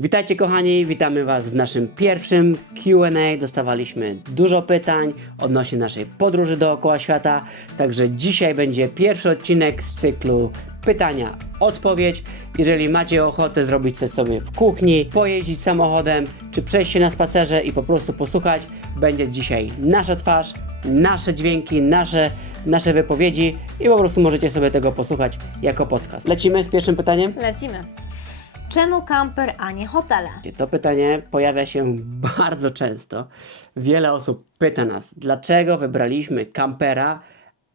Witajcie kochani, witamy Was w naszym pierwszym Q&A. Dostawaliśmy dużo pytań odnośnie naszej podróży dookoła świata. Także dzisiaj będzie pierwszy odcinek z cyklu pytania-odpowiedź. Jeżeli macie ochotę zrobić coś sobie w kuchni, pojeździć samochodem, czy przejść się na spacerze i po prostu posłuchać, będzie dzisiaj nasza twarz, nasze dźwięki, nasze wypowiedzi i po prostu możecie sobie tego posłuchać jako podcast. Lecimy z pierwszym pytaniem? Lecimy. Czemu kamper, a nie hotele? To pytanie pojawia się bardzo często. Wiele osób pyta nas, dlaczego wybraliśmy kampera,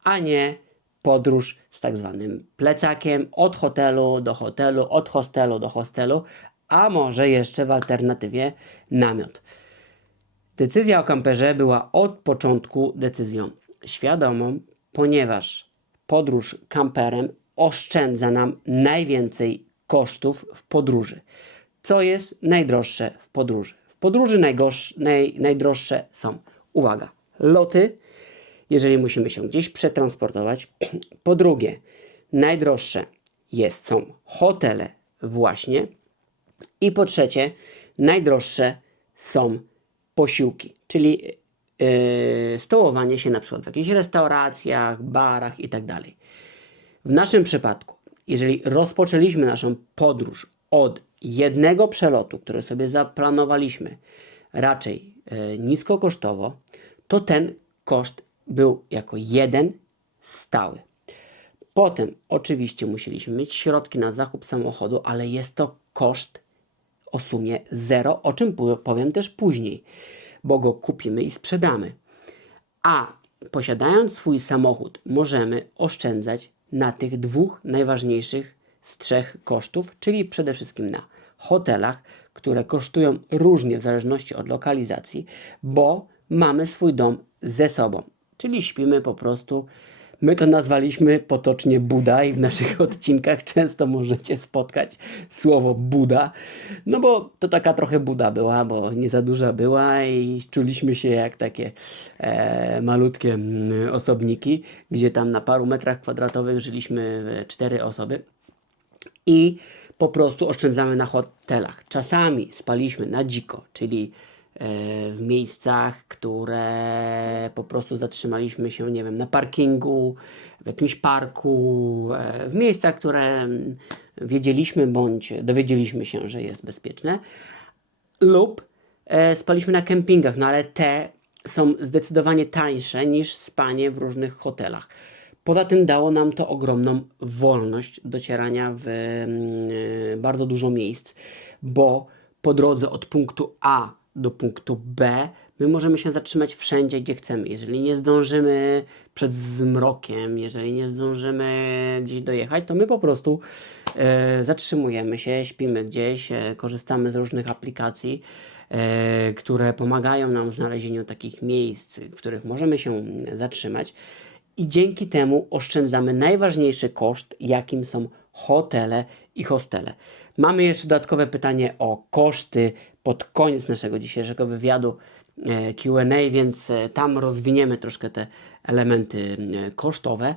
a nie podróż z tak zwanym plecakiem od hotelu do hotelu, od hostelu do hostelu, a może jeszcze w alternatywie namiot. Decyzja o kamperze była od początku decyzją świadomą, ponieważ podróż kamperem oszczędza nam najwięcej kosztów w podróży. Co jest najdroższe w podróży? W podróży najdroższe są, uwaga, loty, jeżeli musimy się gdzieś przetransportować. Po drugie, najdroższe są hotele właśnie. I po trzecie, najdroższe są posiłki, czyli stołowanie się na przykład w jakichś restauracjach, barach i tak dalej. W naszym przypadku, jeżeli rozpoczęliśmy naszą podróż od jednego przelotu, który sobie zaplanowaliśmy raczej niskokosztowo, to ten koszt był jako jeden stały. Potem oczywiście musieliśmy mieć środki na zakup samochodu, ale jest to koszt o sumie 0, o czym powiem też później, bo go kupimy i sprzedamy. A posiadając swój samochód, możemy oszczędzać na tych dwóch najważniejszych z trzech kosztów, czyli przede wszystkim na hotelach, które kosztują różnie w zależności od lokalizacji, bo mamy swój dom ze sobą, czyli śpimy po prostu. My to nazwaliśmy potocznie Buda i w naszych odcinkach często możecie spotkać słowo Buda, no bo to taka trochę Buda była, bo nie za duża była i czuliśmy się jak takie malutkie osobniki, gdzie tam na paru metrach kwadratowych żyliśmy 4 osoby i po prostu oszczędzamy na hotelach. Czasami spaliśmy na dziko, czyli w miejscach, które po prostu zatrzymaliśmy się, nie wiem, na parkingu, w jakimś parku, w miejscach, które wiedzieliśmy bądź dowiedzieliśmy się, że jest bezpieczne, lub spaliśmy na kempingach, no ale te są zdecydowanie tańsze niż spanie w różnych hotelach. Poza tym dało nam to ogromną wolność docierania w bardzo dużo miejsc, bo po drodze od punktu A do punktu B my możemy się zatrzymać wszędzie, gdzie chcemy. Jeżeli nie zdążymy przed zmrokiem, jeżeli nie zdążymy gdzieś dojechać, to my po prostu zatrzymujemy się, śpimy gdzieś, korzystamy z różnych aplikacji, które pomagają nam w znalezieniu takich miejsc, w których możemy się zatrzymać. I dzięki temu oszczędzamy najważniejszy koszt, jakim są hotele i hostele. Mamy jeszcze dodatkowe pytanie o koszty pod koniec naszego dzisiejszego wywiadu Q&A, więc tam rozwiniemy troszkę te elementy kosztowe,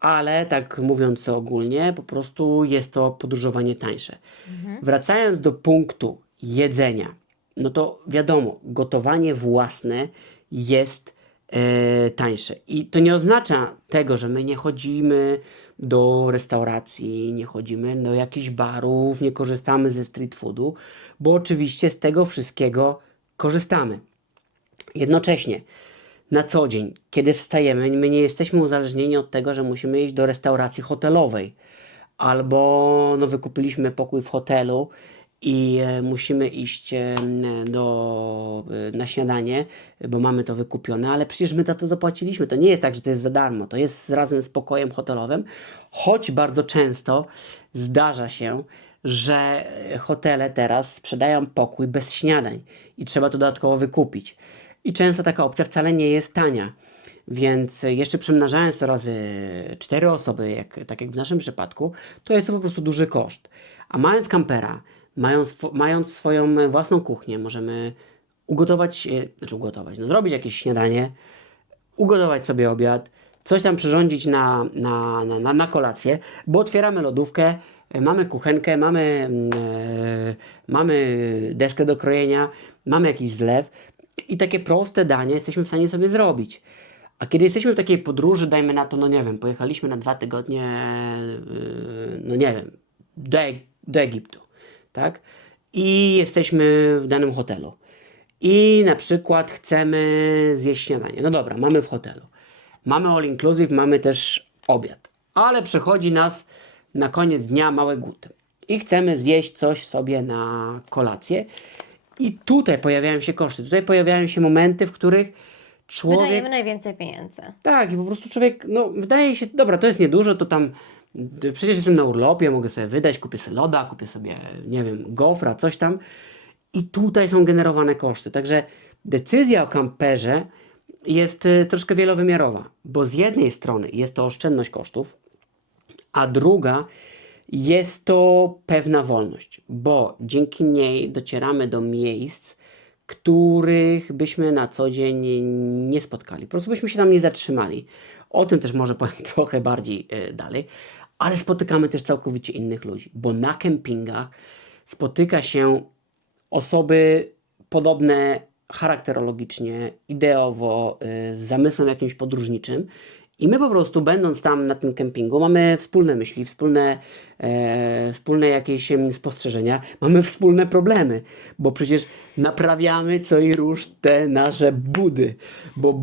ale tak mówiąc ogólnie, po prostu jest to podróżowanie tańsze. Wracając do punktu jedzenia, no to wiadomo, gotowanie własne jest tańsze. I to nie oznacza tego, że my nie chodzimy do restauracji, nie chodzimy do jakichś barów, nie korzystamy ze street foodu, bo oczywiście z tego wszystkiego korzystamy. Jednocześnie na co dzień, kiedy wstajemy, my nie jesteśmy uzależnieni od tego, że musimy iść do restauracji hotelowej albo wykupiliśmy pokój w hotelu i musimy iść na śniadanie, bo mamy to wykupione, ale przecież my za to zapłaciliśmy. To nie jest tak, że to jest za darmo. To jest razem z pokojem hotelowym, choć bardzo często zdarza się, że hotele teraz sprzedają pokój bez śniadań i trzeba to dodatkowo wykupić. I często taka opcja wcale nie jest tania. Więc jeszcze przemnażając to razy 4 osoby, tak jak w naszym przypadku, to jest to po prostu duży koszt. A mając kampera, mając swoją własną kuchnię, możemy zrobić jakieś śniadanie, ugotować sobie obiad, coś tam przyrządzić na kolację, bo otwieramy lodówkę, mamy kuchenkę, mamy deskę do krojenia, mamy jakiś zlew i takie proste danie jesteśmy w stanie sobie zrobić. A kiedy jesteśmy w takiej podróży, dajmy na to, no nie wiem, pojechaliśmy na 2 tygodnie, no nie wiem, do Egiptu, tak? I jesteśmy w danym hotelu. I na przykład chcemy zjeść śniadanie. No dobra, mamy w hotelu. Mamy all inclusive, mamy też obiad. Ale przechodzi nas na koniec dnia mały głód. I chcemy zjeść coś sobie na kolację. I tutaj pojawiają się koszty. Tutaj pojawiają się momenty, w których człowiek... Wydajemy najwięcej pieniędzy. Tak, i po prostu człowiek, no wydaje się, dobra, to jest niedużo, to tam, przecież jestem na urlopie, mogę sobie wydać, kupię sobie loda, kupię sobie, nie wiem, gofra, coś tam. I tutaj są generowane koszty. Także decyzja o kamperze jest troszkę wielowymiarowa, bo z jednej strony jest to oszczędność kosztów, a druga jest to pewna wolność, bo dzięki niej docieramy do miejsc, których byśmy na co dzień nie spotkali. Po prostu byśmy się tam nie zatrzymali. O tym też może powiem trochę bardziej dalej, ale spotykamy też całkowicie innych ludzi, bo na kempingach spotyka się osoby podobne charakterologicznie, ideowo, z zamysłem jakimś podróżniczym. I my po prostu, będąc tam na tym kempingu, mamy wspólne myśli, wspólne jakieś spostrzeżenia, mamy wspólne problemy, bo przecież naprawiamy co i róż te nasze budy, bo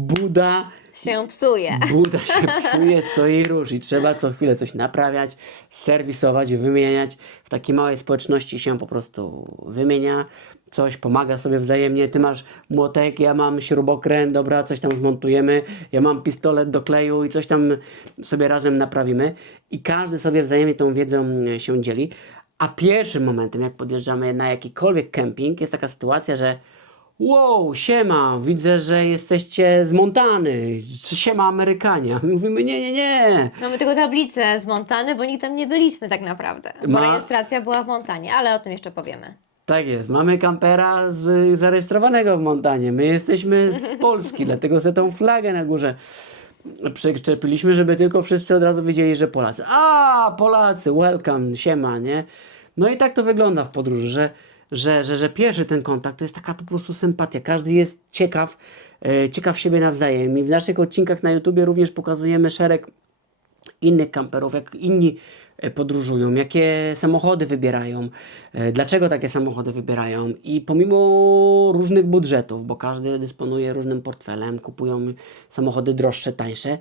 Się psuje. Buda się psuje co i róż i trzeba co chwilę coś naprawiać, serwisować, wymieniać. W takiej małej społeczności się po prostu wymienia, coś pomaga sobie wzajemnie. Ty masz młotek, ja mam śrubokręt, dobra, coś tam zmontujemy, ja mam pistolet do kleju i coś tam sobie razem naprawimy. I każdy sobie wzajemnie tą wiedzą się dzieli. A pierwszym momentem, jak podjeżdżamy na jakikolwiek kemping, jest taka sytuacja, że wow, siema, widzę, że jesteście z Montany, czy siema Amerykanie. A my mówimy, nie. Mamy tylko tablicę z Montany, bo nigdy tam nie byliśmy tak naprawdę. Bo rejestracja była w Montanie, ale o tym jeszcze powiemy. Tak jest, mamy kampera zarejestrowanego w Montanie, my jesteśmy z Polski, dlatego sobie tą flagę na górze przyczepiliśmy, żeby tylko wszyscy od razu wiedzieli, że Polacy. A, Polacy, welcome, siema, nie? No i tak to wygląda w podróży, że pierwszy ten kontakt to jest taka po prostu sympatia. Każdy jest ciekaw siebie nawzajem. I w naszych odcinkach na YouTubie również pokazujemy szereg innych kamperów, jak inni podróżują, jakie samochody wybierają, dlaczego takie samochody wybierają i pomimo różnych budżetów, bo każdy dysponuje różnym portfelem, kupują samochody droższe, tańsze,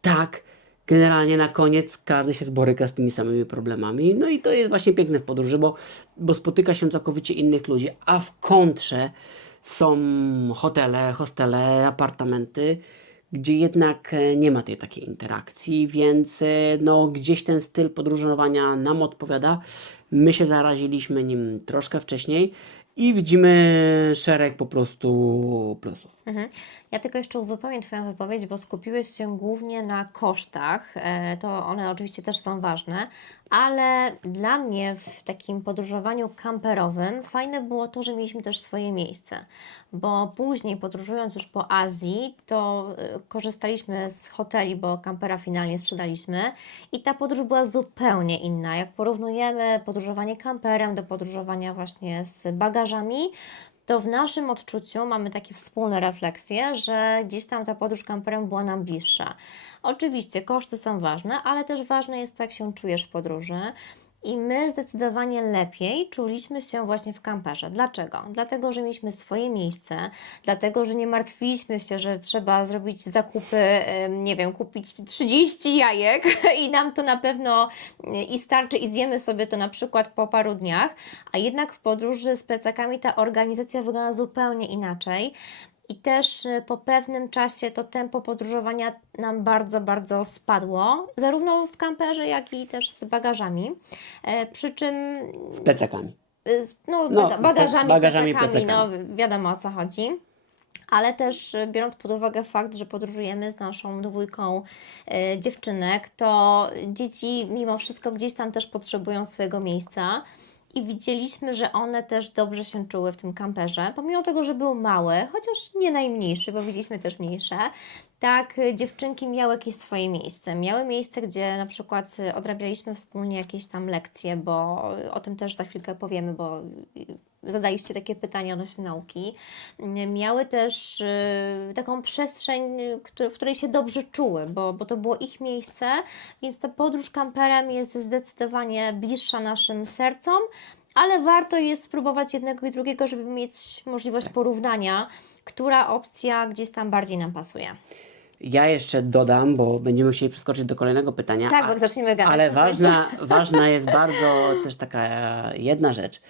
tak generalnie na koniec każdy się boryka z tymi samymi problemami. No i to jest właśnie piękne w podróży, bo spotyka się całkowicie innych ludzi, a w kontrze są hotele, hostele, apartamenty, gdzie jednak nie ma tej takiej interakcji, więc no, gdzieś ten styl podróżowania nam odpowiada. My się zaraziliśmy nim troszkę wcześniej i widzimy szereg po prostu plusów. Ja tylko jeszcze uzupełnię Twoją wypowiedź, bo skupiłeś się głównie na kosztach. To one oczywiście też są ważne, ale dla mnie w takim podróżowaniu kamperowym fajne było to, że mieliśmy też swoje miejsce, bo później podróżując już po Azji, to korzystaliśmy z hoteli, bo kampera finalnie sprzedaliśmy i ta podróż była zupełnie inna. Jak porównujemy podróżowanie kamperem do podróżowania właśnie z bagażami, to w naszym odczuciu mamy takie wspólne refleksje, że gdzieś tam ta podróż kamperem była nam bliższa. Oczywiście koszty są ważne, ale też ważne jest to, jak się czujesz w podróży. I my zdecydowanie lepiej czuliśmy się właśnie w kamperze. Dlaczego? Dlatego, że mieliśmy swoje miejsce, dlatego, że nie martwiliśmy się, że trzeba zrobić zakupy, nie wiem, kupić 30 jajek i nam to na pewno i starczy i zjemy sobie to na przykład po paru dniach, a jednak w podróży z plecakami ta organizacja wygląda zupełnie inaczej. I też po pewnym czasie to tempo podróżowania nam bardzo, bardzo spadło, zarówno w kamperze, jak i też z bagażami. Przy czym Z plecakami. bagażami, bagażami, plecakami, plecakami. wiadomo o co chodzi. Ale też biorąc pod uwagę fakt, że podróżujemy z naszą dwójką dziewczynek, to dzieci mimo wszystko gdzieś tam też potrzebują swojego miejsca. I widzieliśmy, że one też dobrze się czuły w tym kamperze, pomimo tego, że był mały, chociaż nie najmniejszy, bo widzieliśmy też mniejsze, Tak, dziewczynki miały jakieś swoje miejsce. Miały miejsce, gdzie na przykład odrabialiśmy wspólnie jakieś tam lekcje, bo o tym też za chwilkę powiemy, bo zadaliście takie pytania odnośnie nauki. Miały też taką przestrzeń, w której się dobrze czuły, bo to było ich miejsce, więc ta podróż kamperem jest zdecydowanie bliższa naszym sercom, ale warto jest spróbować jednego i drugiego, żeby mieć możliwość porównania, która opcja gdzieś tam bardziej nam pasuje. Ja jeszcze dodam, bo będziemy musieli przeskoczyć do kolejnego pytania. Tak, bo jak zaczniemy gadać, Ale to w końcu. ważna jest bardzo też taka jedna rzecz,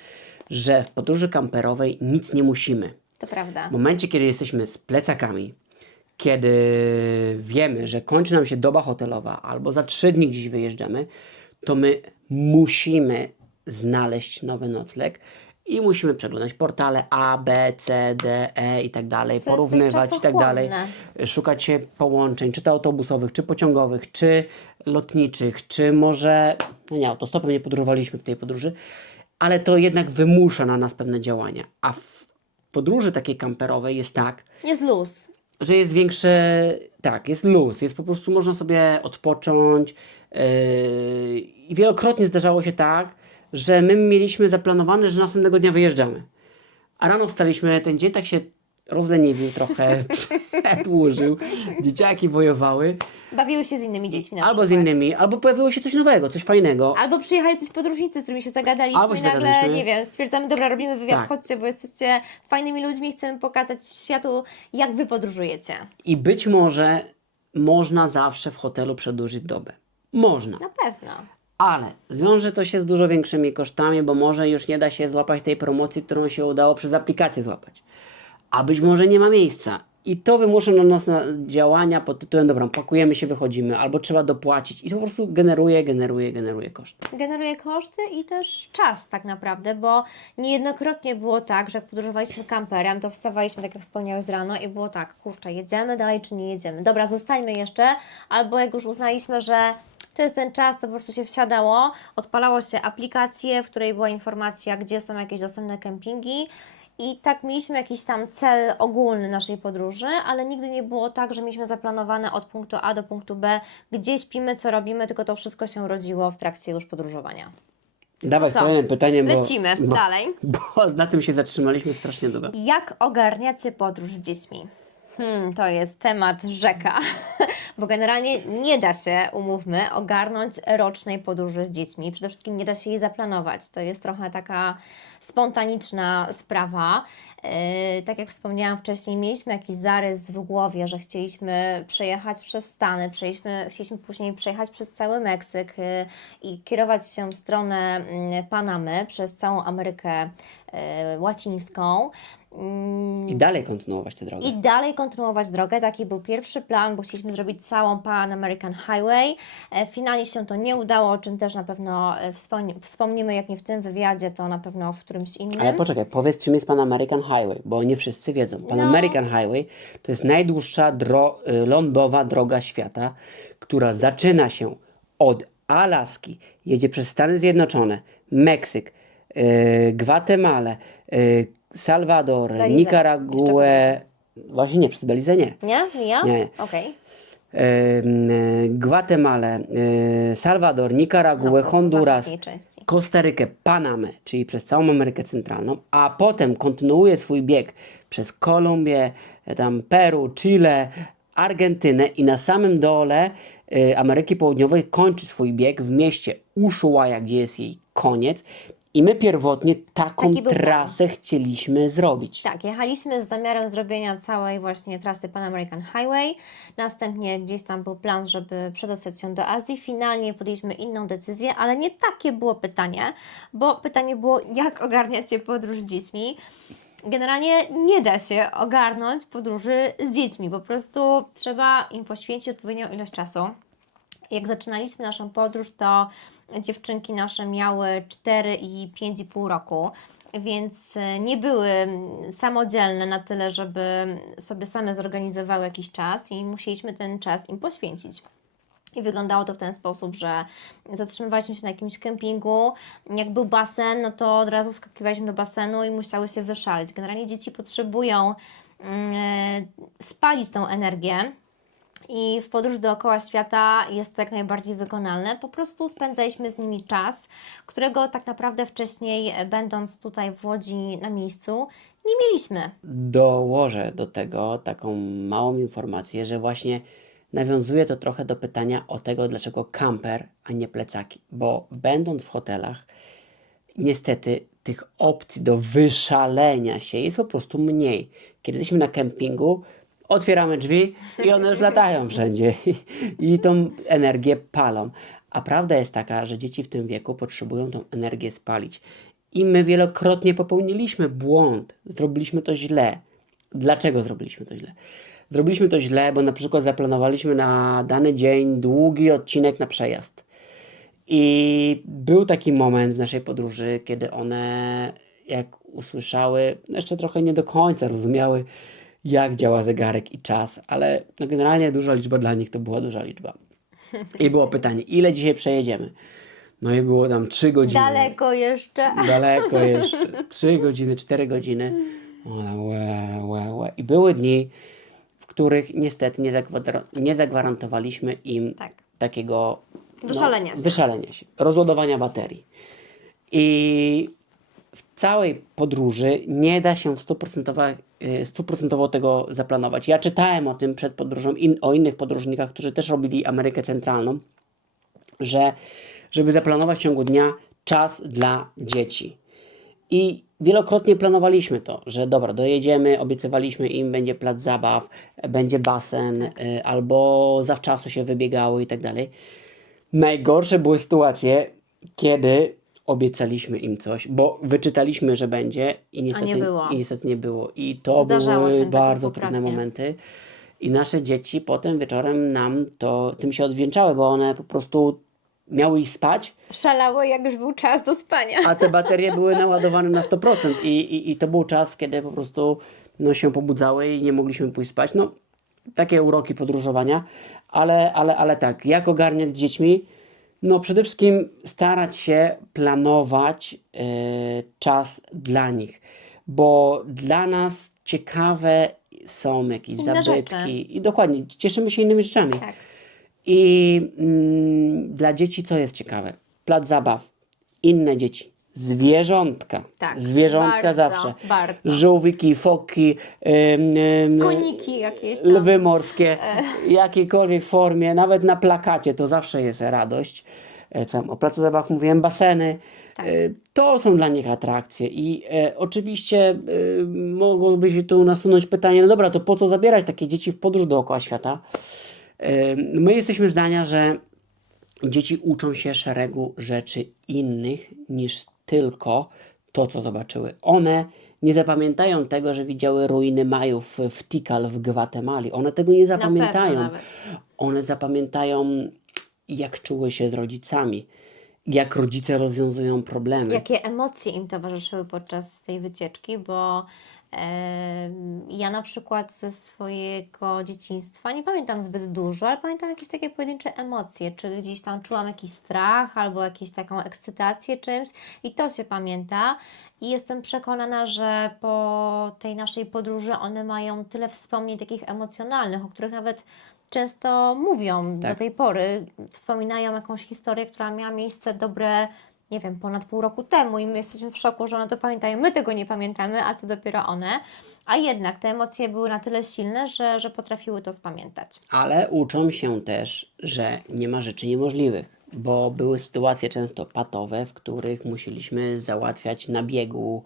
że w podróży kamperowej nic nie musimy. To prawda. W momencie, kiedy jesteśmy z plecakami, kiedy wiemy, że kończy nam się doba hotelowa albo za 3 dni gdzieś wyjeżdżamy, to my musimy znaleźć nowy nocleg i musimy przeglądać portale A, B, C, D, E i tak dalej, Co jest dość porównywać i tak dalej, czasochłonne. szukać się połączeń, czy to autobusowych, czy pociągowych, czy lotniczych, czy może, no nie, autostopem nie podróżowaliśmy w tej podróży, ale to jednak wymusza na nas pewne działania. A w podróży takiej kamperowej jest tak, Jest luz. że jest większe, tak, jest luz, jest po prostu można sobie odpocząć i wielokrotnie zdarzało się tak, że my mieliśmy zaplanowane, że następnego dnia wyjeżdżamy. A rano wstaliśmy, ten dzień tak się rozleniwił trochę, przedłużył, dzieciaki wojowały, Bawiły się z innymi dziećmi na albo z przykład. innymi, albo pojawiło się coś nowego, coś fajnego. Albo przyjechali coś podróżnicy, z którymi się zagadaliśmy Albo się i nagle, zagadaliśmy. nie wiem, stwierdzamy, dobra, robimy wywiad, Tak. chodźcie, bo jesteście fajnymi ludźmi, chcemy pokazać światu, jak wy podróżujecie. I być może można zawsze w hotelu przedłużyć dobę. Można. Na pewno. Ale wiąże to się z dużo większymi kosztami, bo może już nie da się złapać tej promocji, którą się udało przez aplikację złapać. A być może nie ma miejsca. I to wymusza na nas działania pod tytułem, dobra, pakujemy się, wychodzimy, albo trzeba dopłacić. I to po prostu generuje koszty. Generuje koszty i też czas tak naprawdę, bo niejednokrotnie było tak, że jak podróżowaliśmy kamperem, to wstawaliśmy, tak jak wspomniałeś z rano i było tak, kurczę, jedziemy dalej czy nie jedziemy? Dobra, zostańmy jeszcze, albo jak już uznaliśmy, że to jest ten czas, to po prostu się wsiadało, odpalało się aplikację, w której była informacja, gdzie są jakieś dostępne kempingi. I tak mieliśmy jakiś tam cel ogólny naszej podróży, ale nigdy nie było tak, że mieliśmy zaplanowane od punktu A do punktu B, gdzie śpimy, co robimy, tylko to wszystko się rodziło w trakcie już podróżowania. Dawaj z co? kolejnym pytaniem, Lecimy dalej. Bo na tym się zatrzymaliśmy strasznie długo. Jak ogarniacie podróż z dziećmi? To jest temat rzeka, bo generalnie nie da się, umówmy, ogarnąć rocznej podróży z dziećmi. Przede wszystkim nie da się jej zaplanować. To jest trochę taka spontaniczna sprawa. Tak jak wspomniałam wcześniej, mieliśmy jakiś zarys w głowie, że chcieliśmy przejechać przez Stany, chcieliśmy później przejechać przez cały Meksyk i kierować się w stronę Panamy, przez całą Amerykę Łacińską. I dalej kontynuować tę drogę. I dalej kontynuować drogę. Taki był pierwszy plan, bo chcieliśmy zrobić całą Pan American Highway. Finalnie się to nie udało, o czym też na pewno wspomnimy, jak nie w tym wywiadzie, to na pewno w którymś innym. Ale poczekaj, powiedz czym jest Pan American Highway, bo nie wszyscy wiedzą. Pan No. American Highway to jest najdłuższa lądowa droga świata, która zaczyna się od Alaski, jedzie przez Stany Zjednoczone, Meksyk, Gwatemalę, Salwador, Belizę. Nikaraguę. Właśnie nie, przez Belizę nie. Nie? Mija? Nie. Okej. Gwatemalę, Salwador, Nikaraguę, No, Honduras, zachodniej części. Kostarykę, Panamę, czyli przez całą Amerykę Centralną, a potem kontynuuje swój bieg przez Kolumbię, tam Peru, Chile, Argentynę i na samym dole Ameryki Południowej kończy swój bieg w mieście Ushuaia, gdzie jest jej koniec. I my pierwotnie taką Taki był plan. trasę chcieliśmy zrobić. Tak, jechaliśmy z zamiarem zrobienia całej właśnie trasy Pan American Highway. Następnie gdzieś tam był plan, żeby przedostać się do Azji. Finalnie podjęliśmy inną decyzję, ale nie takie było pytanie, bo pytanie było, jak ogarniacie podróż z dziećmi. Generalnie nie da się ogarnąć podróży z dziećmi, po prostu trzeba im poświęcić odpowiednią ilość czasu. Jak zaczynaliśmy naszą podróż, to dziewczynki nasze miały 4 i 5,5 roku, więc nie były samodzielne na tyle, żeby sobie same zorganizowały jakiś czas i musieliśmy ten czas im poświęcić. I wyglądało to w ten sposób, że zatrzymywaliśmy się na jakimś kempingu, jak był basen, no to od razu wskakiwaliśmy do basenu i musiały się wyszaleć. Generalnie dzieci potrzebują spalić tą energię, i w podróż dookoła świata jest to jak najbardziej wykonalne. Po prostu spędzaliśmy z nimi czas, którego tak naprawdę wcześniej, będąc tutaj w Łodzi na miejscu, nie mieliśmy. Dołożę do tego taką małą informację, że właśnie nawiązuje to trochę do pytania o tego, dlaczego kamper, a nie plecaki. Bo będąc w hotelach, niestety tych opcji do wyszalenia się jest po prostu mniej. Kiedy jesteśmy na kempingu, otwieramy drzwi i one już latają wszędzie i tą energię palą. A prawda jest taka, że dzieci w tym wieku potrzebują tą energię spalić. I my wielokrotnie popełniliśmy błąd, zrobiliśmy to źle. Dlaczego zrobiliśmy to źle? Zrobiliśmy to źle, bo na przykład zaplanowaliśmy na dany dzień długi odcinek na przejazd. I był taki moment w naszej podróży, kiedy one, jak usłyszały, jeszcze trochę nie do końca rozumiały, jak działa zegarek i czas, ale no generalnie duża liczba dla nich to była duża liczba. I było pytanie, ile dzisiaj przejedziemy? No i było tam 3 godziny. Daleko jeszcze. Daleko jeszcze. 3 godziny, 4 godziny. Ona łe. I były dni, w których niestety nie zagwarantowaliśmy im Tak. takiego Wyszalenia się. rozładowania baterii. I w całej podróży nie da się 100% tego zaplanować. Ja czytałem o tym przed podróżą, o innych podróżnikach, którzy też robili Amerykę Centralną, że żeby zaplanować w ciągu dnia czas dla dzieci. I wielokrotnie planowaliśmy to, że dobra, dojedziemy, obiecywaliśmy im, będzie plac zabaw, będzie basen, albo zawczasu się wybiegało i tak dalej. Najgorsze były sytuacje, kiedy obiecaliśmy im coś, bo wyczytaliśmy, że będzie i niestety nie było. I to Zdarzało były się takie bardzo poprawnie. trudne momenty. I nasze dzieci potem wieczorem nam tym się odwdzięczały, bo one po prostu miały iść spać, Szalało, jak już był czas do spania. a te baterie były naładowane na 100%. I to był czas, kiedy po prostu się pobudzały i nie mogliśmy pójść spać. No, takie uroki podróżowania, ale tak, jak ogarniać z dziećmi? No przede wszystkim starać się planować czas dla nich, bo dla nas ciekawe są jakieś Inne zabytki rzeczy. i dokładnie, cieszymy się innymi rzeczami. Tak. I dla dzieci co jest ciekawe? Plac zabaw, inne dzieci, zwierzątka. Tak, Zwierzątka bardzo, zawsze. bardzo. Żółwiki, foki, Koniki jakieś tam. lwy morskie, w jakiejkolwiek formie, nawet na plakacie to zawsze jest radość. Co o placu zabaw mówiłem, baseny. Tak. To są dla nich atrakcje i oczywiście mogłoby się tu nasunąć pytanie, no dobra, to po co zabierać takie dzieci w podróż dookoła świata? My jesteśmy zdania, że dzieci uczą się szeregu rzeczy innych niż tylko to, co zobaczyły. One nie zapamiętają tego, że widziały ruiny Majów w Tikal w Gwatemali. One tego nie Na zapamiętają. pewno nawet. One zapamiętają, jak czuły się z rodzicami, jak rodzice rozwiązują problemy. Jakie emocje im towarzyszyły podczas tej wycieczki, bo ja na przykład ze swojego dzieciństwa nie pamiętam zbyt dużo, ale pamiętam jakieś takie pojedyncze emocje, czy gdzieś tam czułam jakiś strach albo jakąś taką ekscytację czymś i to się pamięta. I jestem przekonana, że po tej naszej podróży one mają tyle wspomnień takich emocjonalnych, o których nawet często mówią do tej pory, wspominają jakąś historię, która miała miejsce dobre, nie wiem, ponad pół roku temu i my jesteśmy w szoku, że one to pamiętają, my tego nie pamiętamy, a co dopiero one. A jednak te emocje były na tyle silne, że potrafiły to spamiętać. Ale uczą się też, że nie ma rzeczy niemożliwych, bo były sytuacje często patowe, w których musieliśmy załatwiać na biegu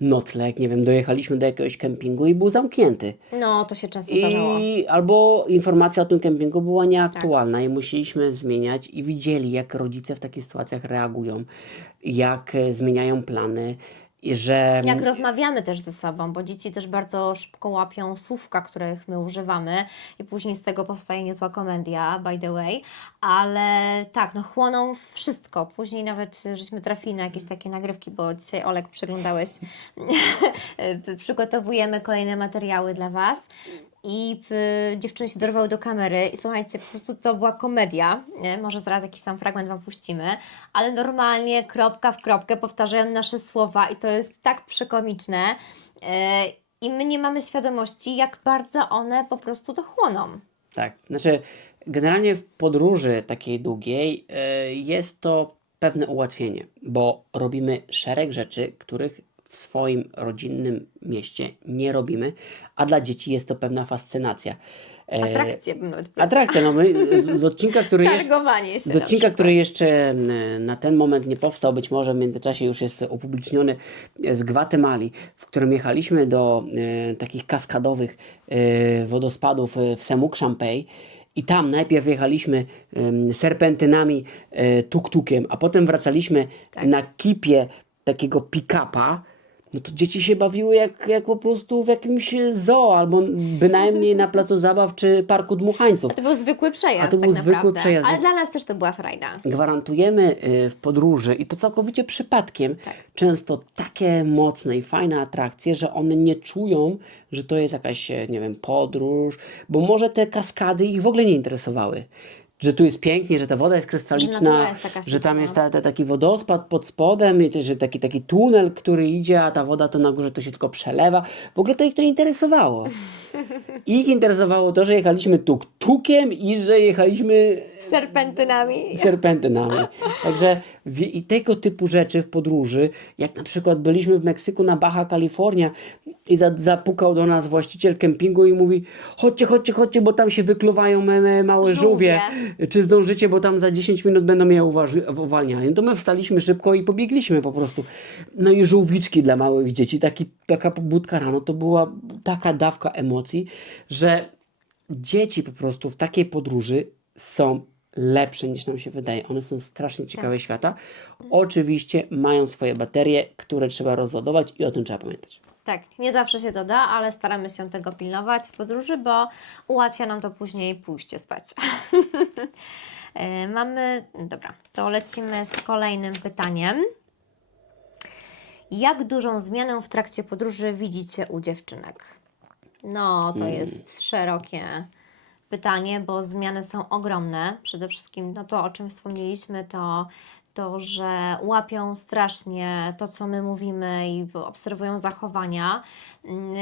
nocleg, nie wiem, dojechaliśmy do jakiegoś kempingu i był zamknięty. No, to się często zdarzało. Albo informacja o tym kempingu była nieaktualna i musieliśmy zmieniać i widzieli, jak rodzice w takich sytuacjach reagują, jak zmieniają plany, i że Jak rozmawiamy też ze sobą, bo dzieci też bardzo szybko łapią słówka, których my używamy i później z tego powstaje niezła komedia, by the way, ale tak, no chłoną wszystko. Później nawet żeśmy trafili na jakieś takie nagrywki, bo dzisiaj Olek przeglądałeś, przygotowujemy kolejne materiały dla Was. I dziewczyny się dorwały do kamery i słuchajcie, po prostu to była komedia, nie? Może zaraz jakiś tam fragment Wam puścimy, ale normalnie kropka w kropkę powtarzają nasze słowa i to jest tak przekomiczne i my nie mamy świadomości, jak bardzo one po prostu to chłoną. Tak, znaczy generalnie w podróży takiej długiej jest to pewne ułatwienie, bo robimy szereg rzeczy, których w swoim rodzinnym mieście nie robimy, a dla dzieci jest to pewna fascynacja. Atrakcje bym nawet powiedziała. Atrakcja, no my z odcinka, który jeszcze... Targowanie się Z na odcinka, przykład. który jeszcze na ten moment nie powstał, być może w międzyczasie już jest upubliczniony, z Gwatemali, w którym jechaliśmy do takich kaskadowych wodospadów w Semuc Champey. I tam najpierw jechaliśmy serpentynami, tuk-tukiem, a potem wracaliśmy Tak. na kipie takiego pick-upa. No to dzieci się bawiły jak po prostu w jakimś zoo, albo bynajmniej na placu zabaw czy parku dmuchańców. A to był zwykły przejazd, A to był tak zwykły naprawdę. przejazd, Ale więc- dla nas też to była frajda. Gwarantujemy w podróży i to całkowicie przypadkiem Tak. często takie mocne i fajne atrakcje, że one nie czują, że to jest jakaś, nie wiem, podróż, bo może te kaskady ich w ogóle nie interesowały. Że tu jest pięknie, że ta woda jest natura krystaliczna, jest taka że tam śliczna. jest taki wodospad pod spodem, i też, że taki tunel, który idzie, a ta woda to na górze to się tylko przelewa. W ogóle to ich to interesowało. Ich interesowało to, że jechaliśmy tuk-tukiem i że jechaliśmy Serpentynami. serpentynami. Także i tego typu rzeczy w podróży, jak na przykład byliśmy w Meksyku na Baja California i zapukał do nas właściciel kempingu i mówi: chodźcie, chodźcie, chodźcie, bo tam się wykluwają małe żółwie. Czy zdążycie, bo tam za 10 minut będą je uwalniali. No to my wstaliśmy szybko i pobiegliśmy po prostu. No i żółwiczki dla małych dzieci, taka pobudka rano, to była taka dawka emocji, że dzieci po prostu w takiej podróży są lepsze niż nam się wydaje. One są strasznie ciekawe świata. Oczywiście mają swoje baterie, które trzeba rozładować i o tym trzeba pamiętać. Tak, nie zawsze się to da, ale staramy się tego pilnować w podróży, bo ułatwia nam to później pójście spać. Dobra, to lecimy z kolejnym pytaniem. Jak dużą zmianę w trakcie podróży widzicie u dziewczynek? No, to jest szerokie pytanie, bo zmiany są ogromne. Przede wszystkim no to, o czym wspomnieliśmy, to, że łapią strasznie to, co my mówimy i obserwują zachowania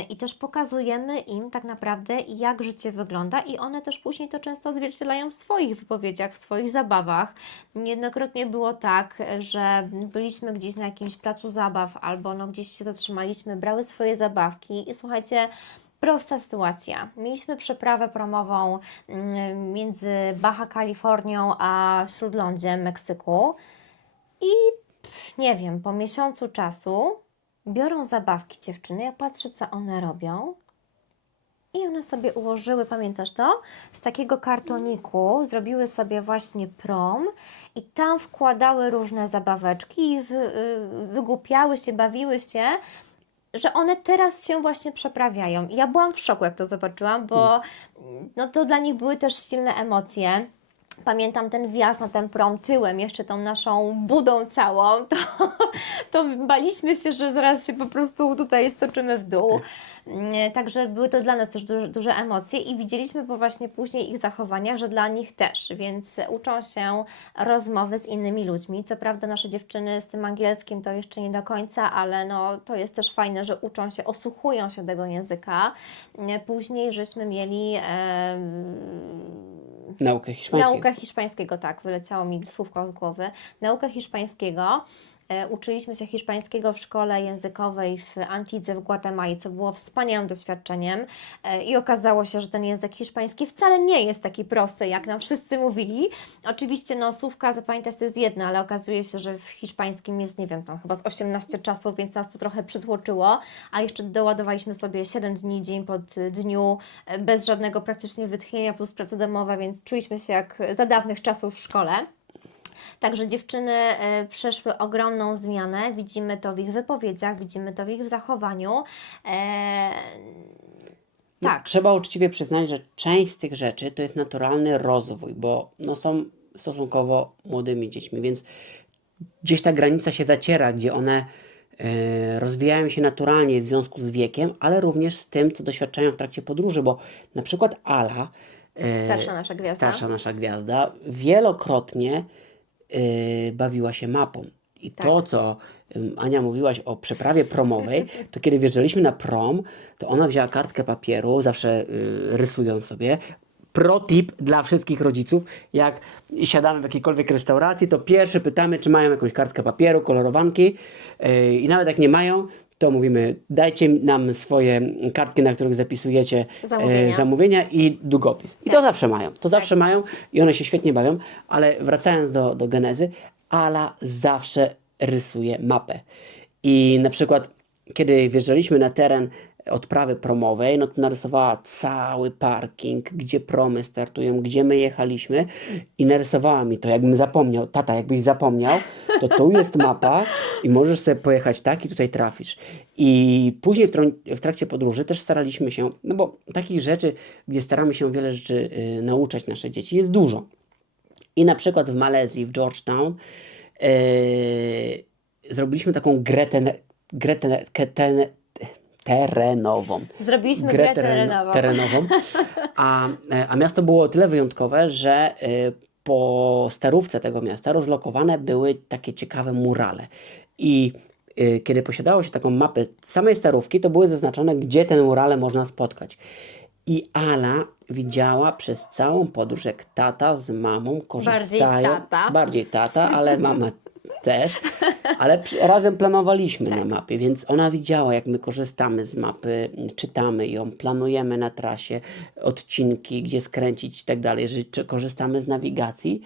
i też pokazujemy im tak naprawdę, jak życie wygląda i one też później to często odzwierciedlają w swoich wypowiedziach, w swoich zabawach. Niejednokrotnie było tak, że byliśmy gdzieś na jakimś placu zabaw albo no gdzieś się zatrzymaliśmy, brały swoje zabawki i słuchajcie, prosta sytuacja. Mieliśmy przeprawę promową między Baja Kalifornią a Śródlądziem, Meksyku i nie wiem, po miesiącu czasu biorą zabawki dziewczyny, ja patrzę, co one robią i one sobie ułożyły, pamiętasz to? Z takiego kartoniku zrobiły sobie właśnie prom i tam wkładały różne zabaweczki i wygłupiały się, bawiły się, że one teraz się właśnie przeprawiają. I ja byłam w szoku, jak to zobaczyłam, bo no to dla nich były też silne emocje. Pamiętam ten wjazd na ten prom tyłem, jeszcze tą naszą budą całą, to baliśmy się, że zaraz się po prostu tutaj stoczymy w dół. Także były to dla nas też duże emocje i widzieliśmy po właśnie później ich zachowaniach, że dla nich też, więc uczą się rozmowy z innymi ludźmi. Co prawda nasze dziewczyny z tym angielskim to jeszcze nie do końca, ale no, to jest też fajne, że uczą się, osłuchują się tego języka. Później żeśmy mieli Naukę hiszpańskiego. naukę hiszpańskiego, tak, wyleciało mi słówko z głowy. Naukę hiszpańskiego. Uczyliśmy się hiszpańskiego w szkole językowej w Antidze w Gwatemali, co było wspaniałym doświadczeniem i okazało się, że ten język hiszpański wcale nie jest taki prosty, jak nam wszyscy mówili. Oczywiście no, słówka zapamiętać to jest jedno, ale okazuje się, że w hiszpańskim jest, nie wiem, tam chyba z 18 czasów, więc nas to trochę przytłoczyło, a jeszcze doładowaliśmy sobie 7 dni dzień po dniu, bez żadnego praktycznie wytchnienia plus prace domowe, więc czuliśmy się jak za dawnych czasów w szkole. Także dziewczyny przeszły ogromną zmianę, widzimy to w ich wypowiedziach, widzimy to w ich zachowaniu. No, Tak, trzeba uczciwie przyznać, że część z tych rzeczy to jest naturalny rozwój, bo no, są stosunkowo młodymi dziećmi, więc gdzieś ta granica się zaciera, gdzie one rozwijają się naturalnie w związku z wiekiem, ale również z tym, co doświadczają w trakcie podróży, bo na przykład Ala, starsza nasza gwiazda, wielokrotnie bawiła się mapą. I Tak. to, co Ania mówiłaś o przeprawie promowej, to kiedy wjeżdżaliśmy na prom, to ona wzięła kartkę papieru, zawsze rysując sobie, pro tip dla wszystkich rodziców. Jak siadamy w jakiejkolwiek restauracji, to pierwsze pytamy, czy mają jakąś kartkę papieru, kolorowanki i nawet jak nie mają, to mówimy, dajcie nam swoje kartki, na których zapisujecie zamówienia i długopis. I to zawsze mają. To zawsze mają i one się świetnie bawią, ale wracając do genezy, Ala zawsze rysuje mapę. I na przykład, kiedy wjeżdżaliśmy na teren odprawy promowej, no to narysowała cały parking, gdzie promy startują, gdzie my jechaliśmy i narysowała mi to, jakbym zapomniał. Tata, jakbyś zapomniał, to tu jest mapa i możesz sobie pojechać tak i tutaj trafisz. I później w trakcie podróży też staraliśmy się, no bo takich rzeczy, gdzie staramy się wiele rzeczy nauczać nasze dzieci, jest dużo. I na przykład w Malezji, w Georgetown, zrobiliśmy taką terenową. Zrobiliśmy grę terenową. terenową. A miasto było o tyle wyjątkowe, że po starówce tego miasta rozlokowane były takie ciekawe murale. I kiedy posiadało się taką mapę samej starówki, to były zaznaczone, gdzie te murale można spotkać. I Ala widziała przez całą podróż, jak tata z mamą korzystają. Bardziej tata, ale mama też. Ale razem planowaliśmy na mapie, więc ona widziała, jak my korzystamy z mapy, czytamy ją, planujemy na trasie odcinki, gdzie skręcić i tak dalej, że korzystamy z nawigacji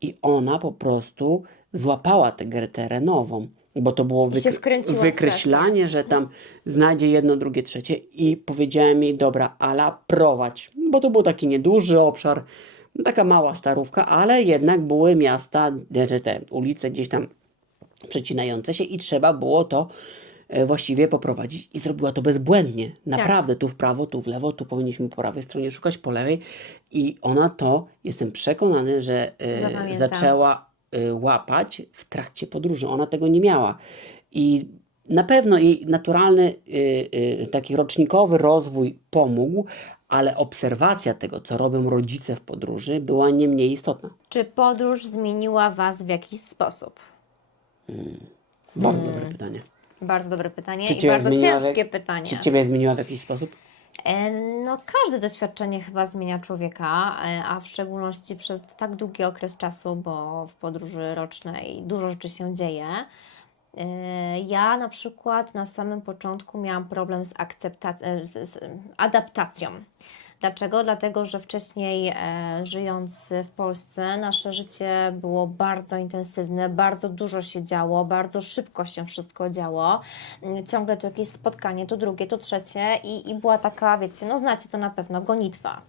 i ona po prostu złapała tę grę terenową. Bo to było wykreślanie, że tam znajdzie jedno, drugie, trzecie i powiedziałem jej, dobra, Ala, prowadź. Bo to był taki nieduży obszar, taka mała starówka, ale jednak były miasta, te ulice gdzieś tam przecinające się i trzeba było to właściwie poprowadzić i zrobiła to bezbłędnie. Naprawdę, tu w prawo, tu w lewo, tu powinniśmy po prawej stronie szukać, po lewej i ona to, jestem przekonany, że zaczęła łapać w trakcie podróży. Ona tego nie miała. I na pewno jej naturalny, taki rocznikowy rozwój pomógł, ale obserwacja tego, co robią rodzice w podróży, była nie mniej istotna. Czy podróż zmieniła Was w jakiś sposób? Bardzo dobre pytanie. Bardzo dobre pytanie i bardzo ciężkie pytanie. Czy Ciebie zmieniła w jakiś sposób? No, każde doświadczenie chyba zmienia człowieka, a w szczególności przez tak długi okres czasu, bo w podróży rocznej dużo rzeczy się dzieje. Ja na przykład na samym początku miałam problem z adaptacją. Dlaczego? Dlatego, że wcześniej żyjąc w Polsce, nasze życie było bardzo intensywne, bardzo dużo się działo, bardzo szybko się wszystko działo. Ciągle to jakieś spotkanie, to drugie, to trzecie i była taka, wiecie, no znacie to na pewno, gonitwa.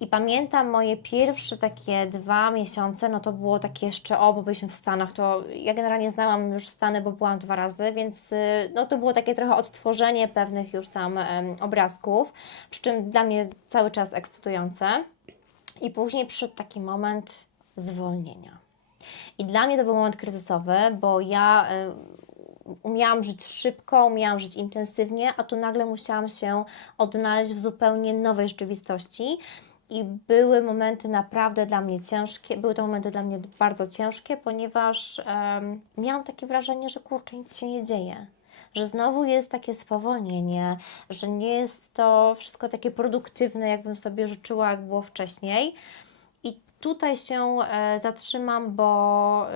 I pamiętam moje pierwsze takie 2 miesiące, no to było takie jeszcze, bo byliśmy w Stanach, to ja generalnie znałam już Stany, bo byłam 2 razy, więc no to było takie trochę odtworzenie pewnych już tam obrazków, przy czym dla mnie cały czas ekscytujące. I później przyszedł taki moment zwolnienia. I dla mnie to był moment kryzysowy, bo ja umiałam żyć szybko, umiałam żyć intensywnie, a tu nagle musiałam się odnaleźć w zupełnie nowej rzeczywistości. I były momenty naprawdę dla mnie ciężkie, były to momenty dla mnie bardzo ciężkie, ponieważ miałam takie wrażenie, że kurczę, nic się nie dzieje. Że znowu jest takie spowolnienie, że nie jest to wszystko takie produktywne, jakbym sobie życzyła, jak było wcześniej. I tutaj się zatrzymam, bo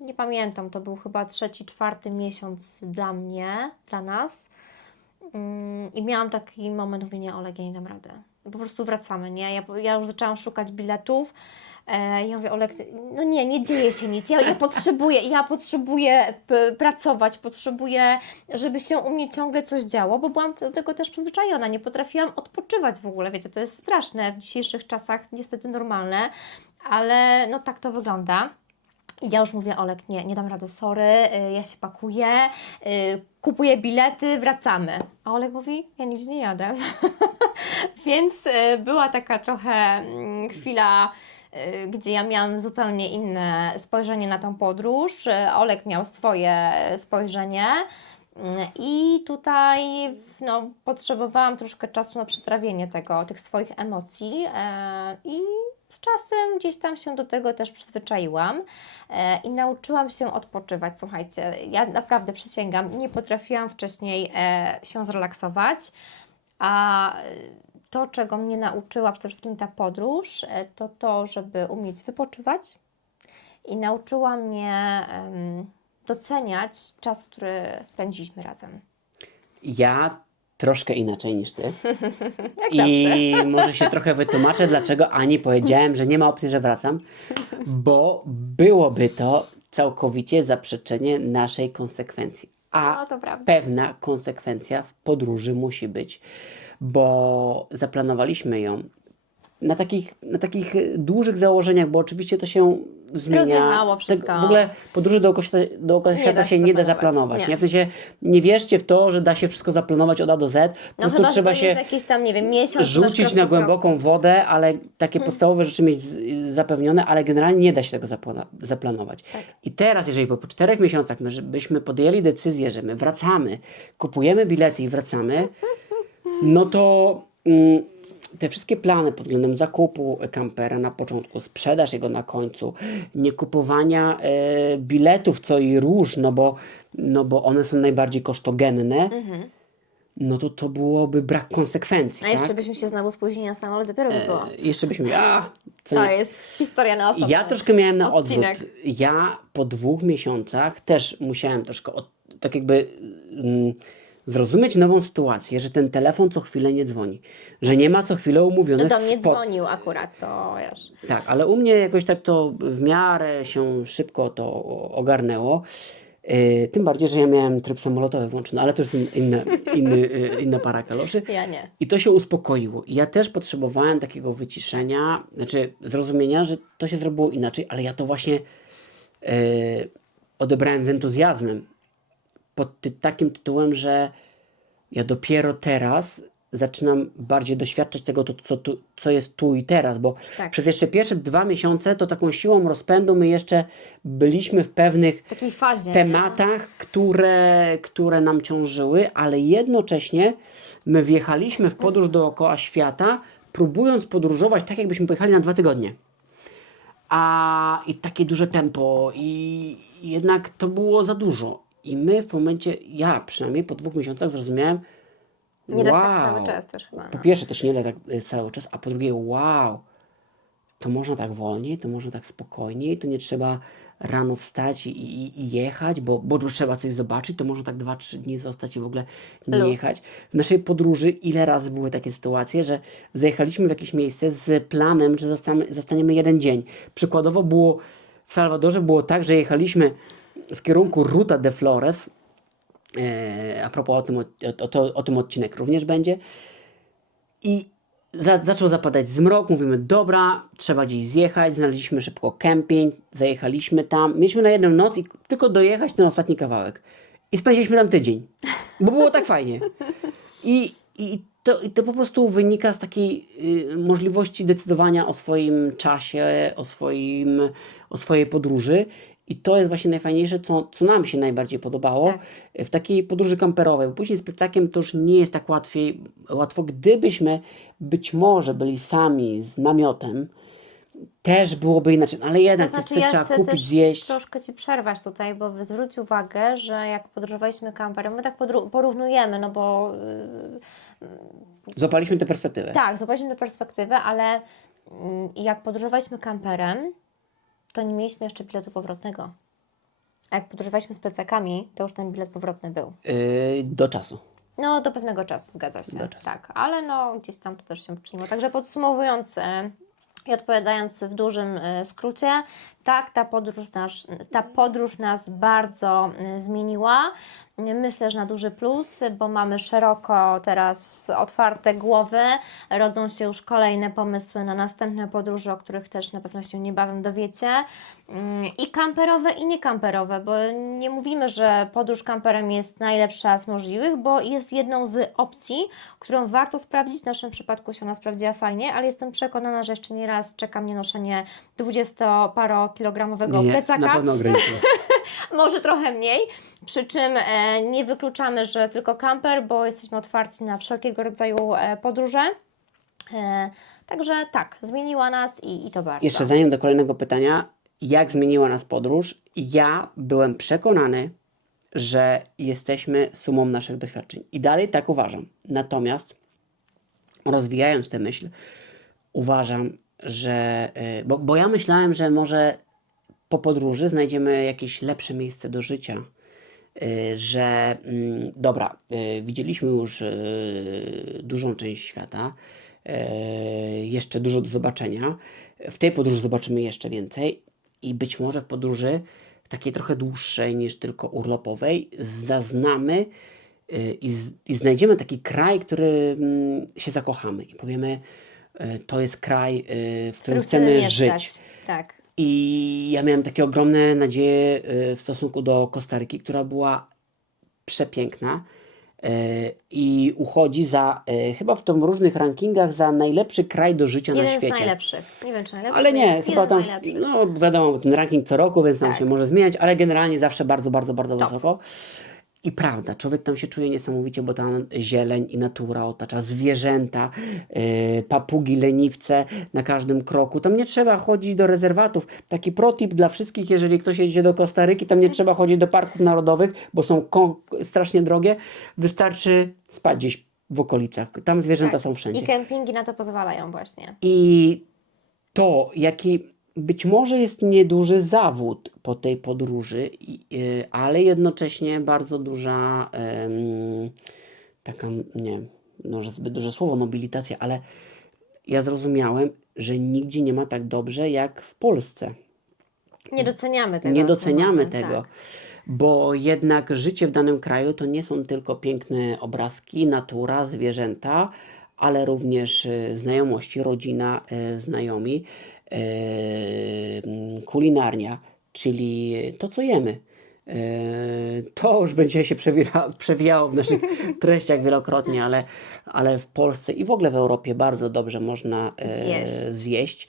nie pamiętam, to był chyba 3., 4. miesiąc dla mnie, dla nas. I miałam taki moment mówienia, Oleg, ja nie dam rady. Po prostu wracamy, nie? Ja już zaczęłam szukać biletów. Ja mówię, Oleg, no nie dzieje się nic. Ja potrzebuję pracować, potrzebuję, żeby się u mnie ciągle coś działo, bo byłam do tego też przyzwyczajona. Nie potrafiłam odpoczywać w ogóle. Wiecie, to jest straszne w dzisiejszych czasach, niestety normalne, ale no tak to wygląda. I ja już mówię, Oleg, nie dam rady, sorry, ja się pakuję, kupuję bilety, wracamy. A Oleg mówi, ja nigdzie nie jadę. Więc była taka trochę chwila, gdzie ja miałam zupełnie inne spojrzenie na tą podróż. Oleg miał swoje spojrzenie. I tutaj no, potrzebowałam troszkę czasu na przetrawienie tych swoich emocji i z czasem gdzieś tam się do tego też przyzwyczaiłam i nauczyłam się odpoczywać. Słuchajcie, ja naprawdę przysięgam, nie potrafiłam wcześniej się zrelaksować, a to, czego mnie nauczyła przede wszystkim ta podróż, to to, żeby umieć wypoczywać i nauczyła mnie doceniać czas, który spędziliśmy razem. Ja troszkę inaczej niż ty. Jak I może się trochę wytłumaczę, dlaczego Ani powiedziałem, że nie ma opcji, że wracam, bo byłoby to całkowicie zaprzeczenie naszej konsekwencji. A No, to prawda. pewna konsekwencja w podróży musi być, bo zaplanowaliśmy ją na takich dużych założeniach, bo oczywiście to się zmienia. Rozjechało wszystko. W ogóle podróży dookoła świata da się się nie da zaplanować. zaplanować. Nie. Nie? W sensie nie wierzcie w to, że da się wszystko zaplanować od A do Z. Po No prostu chyba, że trzeba to się jest jakiś tam, nie wiem, miesiąc. masz rzucić krok na po kroku. głęboką wodę, ale takie podstawowe rzeczy mieć zapewnione, ale generalnie nie da się tego zaplanować. Tak. I teraz, jeżeli po 4 miesiącach byśmy podjęli decyzję, że my wracamy, kupujemy bilety i wracamy, no to te wszystkie plany pod względem zakupu kampera na początku, sprzedaż jego na końcu, nie kupowania biletów co i róż, no bo one są najbardziej kosztogenne, no to byłoby brak konsekwencji. A jeszcze tak? byśmy się znowu spóźnili na samolot, dopiero by było. Jeszcze byśmy, co To nie? jest historia na osobę. Ja troszkę miałem na odwrót. odcinek. Ja po 2 miesiącach też musiałem troszkę tak jakby zrozumieć nową sytuację, że ten telefon co chwilę nie dzwoni. Że nie ma co chwilę No umówionych do mnie spot. dzwonił akurat, to wiesz. Tak, ale u mnie jakoś tak to w miarę się szybko to ogarnęło. Tym bardziej, że ja miałem tryb samolotowy włączony, ale to jest inna para kaloszy. Ja nie. I to się uspokoiło. I ja też potrzebowałem takiego wyciszenia, znaczy zrozumienia, że to się zrobiło inaczej, ale ja to właśnie odebrałem z entuzjazmem. Pod takim tytułem, że ja dopiero teraz zaczynam bardziej doświadczać tego, co jest tu i teraz, bo Tak. przez jeszcze pierwsze 2 miesiące to taką siłą rozpędu my jeszcze byliśmy w pewnych W takiej fazie. tematach, które nam ciążyły, ale jednocześnie my wjechaliśmy w podróż dookoła świata, próbując podróżować tak, jakbyśmy pojechali na 2 tygodnie. I takie duże tempo i jednak to było za dużo. I my w momencie, ja przynajmniej po 2 miesiącach zrozumiałem, Nie da się tak wow. cały czas też chyba. Po No. pierwsze też nie da tak cały czas, a po drugie wow, to można tak wolniej, to można tak spokojniej, to nie trzeba rano wstać i jechać, bo trzeba coś zobaczyć, to można tak 2-3 dni zostać i w ogóle nie Luz. jechać. W naszej podróży ile razy były takie sytuacje, że zajechaliśmy w jakieś miejsce z planem, że zostaniemy 1 dzień. Przykładowo było w Salwadorze było tak, że jechaliśmy w kierunku Ruta de Flores, a propos o tym odcinek również będzie, i zaczął zapadać zmrok, mówimy dobra, trzeba gdzieś zjechać, znaleźliśmy szybko kemping, zajechaliśmy tam, mieliśmy na 1 noc i tylko dojechać ten ostatni kawałek. I spędziliśmy tam tydzień, bo było tak fajnie. I to po prostu wynika z takiej możliwości decydowania o swoim czasie, o swojej podróży. I to jest właśnie najfajniejsze, co nam się najbardziej podobało w takiej podróży kamperowej. Bo później z plecakiem to już nie jest tak łatwo. Gdybyśmy być może byli sami z namiotem, też byłoby inaczej. Ale jednak To znaczy, coś ja trzeba chcę kupić, też zjeść. troszkę Ci przerwać tutaj, bo zwróć uwagę, że jak podróżowaliśmy kamperem, my tak porównujemy, no bo Złapaliśmy tę perspektywę. tak, zobaczyliśmy tę perspektywę, ale jak podróżowaliśmy kamperem, to nie mieliśmy jeszcze biletu powrotnego. A jak podróżowaliśmy z plecakami, to już ten bilet powrotny był. Do czasu. No, do pewnego czasu, zgadza się. Do czasu. Tak, ale no, gdzieś tam to też się przyczyniło. Także podsumowując i odpowiadając w dużym skrócie, tak, ta podróż nas bardzo zmieniła. Myślę, że na duży plus, bo mamy szeroko teraz otwarte głowy, rodzą się już kolejne pomysły na następne podróże, o których też na pewno się niebawem dowiecie. I kamperowe, i niekamperowe, bo nie mówimy, że podróż kamperem jest najlepsza z możliwych, bo jest jedną z opcji, którą warto sprawdzić. W naszym przypadku się ona sprawdziła fajnie, ale jestem przekonana, że jeszcze nie raz czeka mnie noszenie 20-parokilogramowego Nie, plecaka. na pewno ograniczyło. Może trochę mniej, przy czym nie wykluczamy, że tylko kamper, bo jesteśmy otwarci na wszelkiego rodzaju podróże. Także tak, zmieniła nas i to bardzo. Jeszcze zanim do kolejnego pytania, jak zmieniła nas podróż? Ja byłem przekonany, że jesteśmy sumą naszych doświadczeń. I dalej tak uważam. Natomiast rozwijając tę myśl, uważam, że, bo ja myślałem, że może po podróży znajdziemy jakieś lepsze miejsce do życia, że dobra, widzieliśmy już dużą część świata, jeszcze dużo do zobaczenia. W tej podróży zobaczymy jeszcze więcej i być może w podróży takiej trochę dłuższej niż tylko urlopowej zaznamy i znajdziemy taki kraj, który się zakochamy i powiemy, to jest kraj, w którym chcemy żyć. mieszkać. Tak. I ja miałem takie ogromne nadzieje w stosunku do Kostaryki, która była przepiękna i uchodzi za, chyba w tym różnych rankingach, za najlepszy kraj do życia na Jeden z świecie. najlepszych. Nie wiem, czy najlepszy, Ale nie, jest chyba jeden z tam, najlepszych. no wiadomo, ten ranking co roku, więc tam Tak. się może zmieniać, ale generalnie zawsze bardzo, bardzo, bardzo Top. wysoko. I prawda, człowiek tam się czuje niesamowicie, bo tam zieleń i natura otacza, zwierzęta, papugi, leniwce na każdym kroku. Tam nie trzeba chodzić do rezerwatów. Taki protip dla wszystkich, jeżeli ktoś jedzie do Kostaryki, tam nie trzeba chodzić do parków narodowych, bo są strasznie drogie. Wystarczy spać gdzieś w okolicach. Tam zwierzęta Tak. są wszędzie. I kempingi na to pozwalają właśnie. I to, jaki być może jest nieduży zawód po tej podróży, ale jednocześnie bardzo duża taka, nie, może zbyt duże słowo, nobilitacja, ale ja zrozumiałem, że nigdzie nie ma tak dobrze jak w Polsce. Nie doceniamy tego. Nie co doceniamy mamy, tego, Tak. bo jednak życie w danym kraju to nie są tylko piękne obrazki, natura, zwierzęta, ale również znajomości, rodzina, znajomi, kulinarnia, czyli to, co jemy. To już będzie się przewijało w naszych treściach wielokrotnie, ale w Polsce i w ogóle w Europie bardzo dobrze można zjeść.